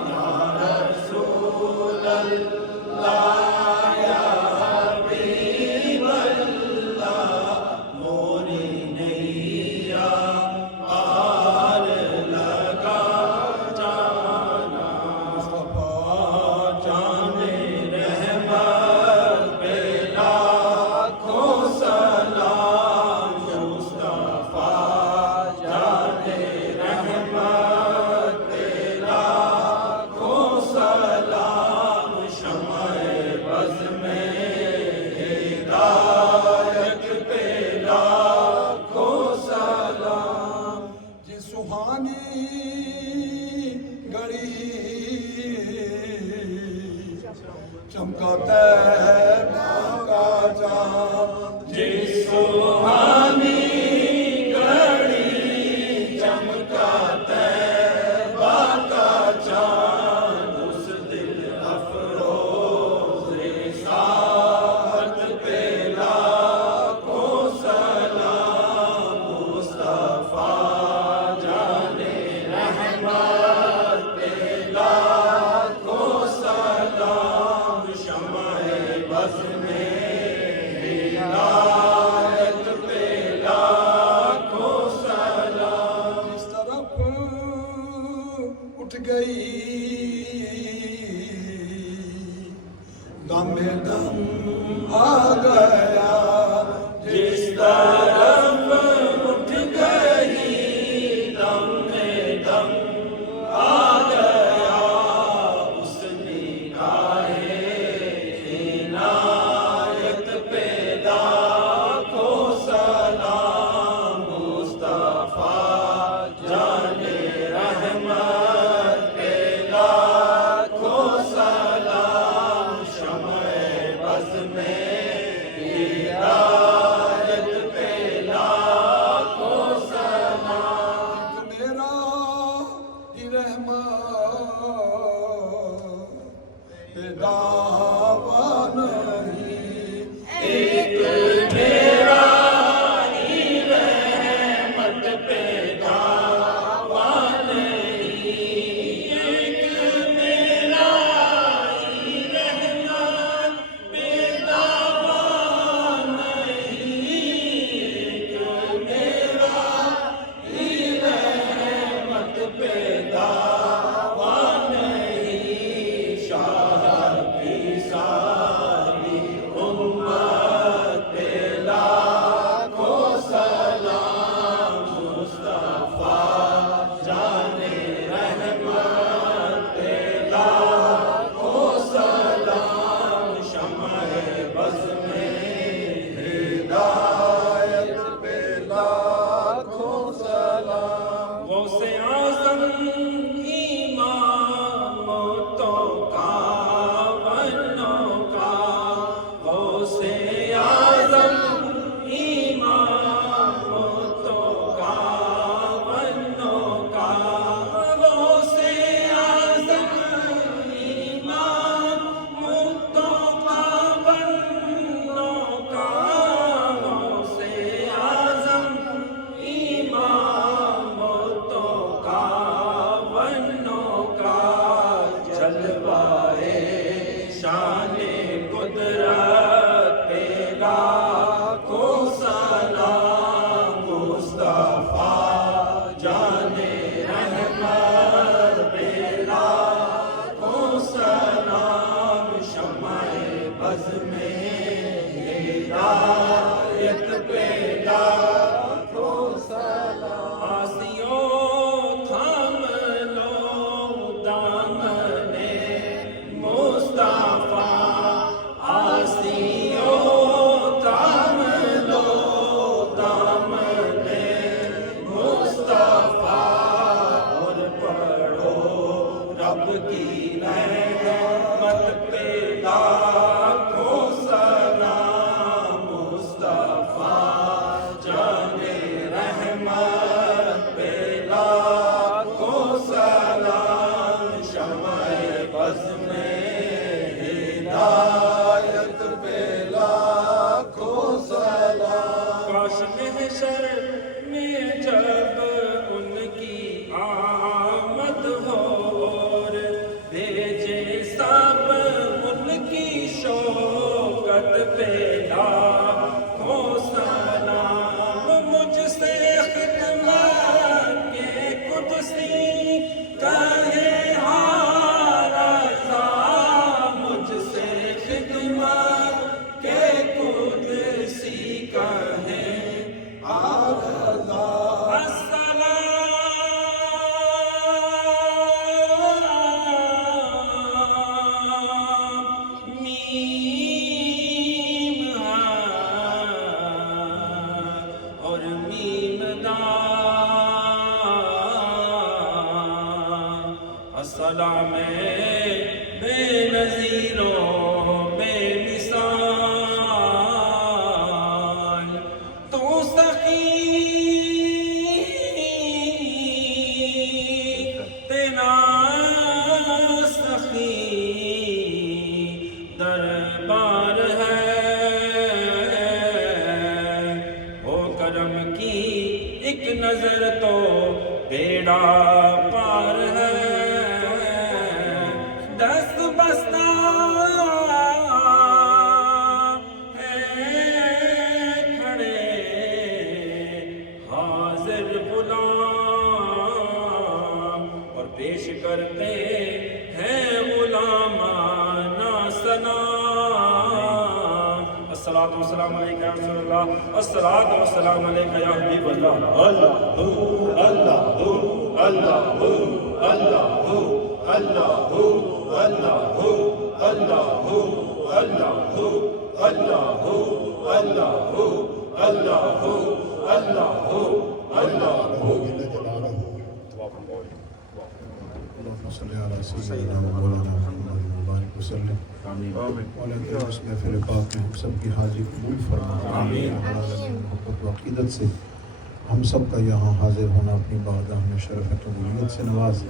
یا رسول اللہ یا حبیب اللہ موری نیا پار لگا جانا مصطفیٰ جان رحمت پہ لاکھوں سلام مصطفیٰ جان رحمت پہ لاکھوں سلام شمع بز میں ہدایت پہ لاکھوں سلام جی سہانی گڑی چمکا طیبہ کا جام جی سہانی گڑی چمکا طیبہ کا چاند اس دل افروز رسالت پہ لاکھوں سلام مصطفیٰ جان رحمت پہ لاکھوں سلام شمع بز میں ہدایت پہ لاکھوں سلام جس طرف اٹھ گئی دم دم آ گیا جس طرف اٹھ گئی دم دم آ گیا اس نگاہ عنایت پہ لاکھوں سلام مصطفیٰ جان رحمت پہ لاکھوں سلام شمع بز میں ہدایت پہ لاکھوں سلام میرا ہی رحمت پہ دعویٰ نہیں ایک میرا ہی رحمت پہ دعویٰ نہیں ایک میرا ہی رحمت رب کی رحمت پہ لاکھوں سلام مصطفیٰ جان رحمت پہ لاکھوں سلام شمع بز میں ہدایت پہ لاکھوں سلام کاش محشر میں جب ان کی آمد ہو اور بھیجے سب ان کی شوکت پہ لاکھوں سلام مجھ سے خدمت کے قدسی کہے رضا مجھ سے خدمت کے قدسی کہے السلام بے نظیر و بے مثال تو سخی تیرا سخی دربار ہے وہ کرم کی ایک نظر تو بیڑا پار ہے دست بستہ ہے کھڑے حاضر غلام اور پیش کرتے ہیں غلامانہ سلام الصلاۃ والسلام علیکہ یا رسول اللہ الصلاۃ والسلام علیکہ یا حبیب اللہ اللہ اللہ اللہ اللہ اللہ اللہ اللہ اللہ اللہ اللہ اللہ اللهم صل على سيدنا مولانا محمد وبارك وسلم مولانا اس محفل پاک میں ہم سب کی حاضری قبول فرما آمین محبت و عقیدت سے ہم سب کا یہاں حاضر ہونا اپنی بارگاہ میں شرف قبولیت سے نواز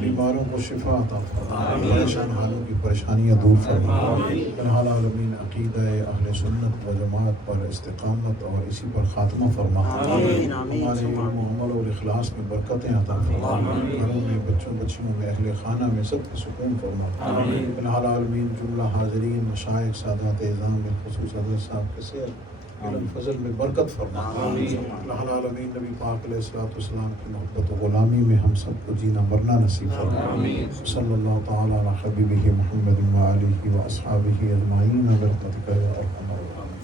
بیماروں کو شفا عطا فرما پریشان حالوں کی پریشانیاں دور فرما الحال عالمین عقیدہ اہل سنت و جماعت پر استقامت اور اسی پر خاتمہ فرما ہمارے علم و عمل اور اخلاص میں برکتیں عطا فرما گھروں میں بچوں بچیوں میں اہل خانہ میں سب کو سکون فرما الحال عالمین جملہ حاضرین مشائخ سادات اعظام بالخصوص حضرت صاحب کے سیر علم فضل میں برکت فرما الحال عالمین نبی پاک علیہ الصلوۃ والسلام کی محبت و غلامی میں ہم سب کو جینا مرنا نصیب فرما صلی اللہ تعالی علی حبیبہ محمد و آلہ و اصحابہ اجمعین برحمتک یا ارحم الراحمین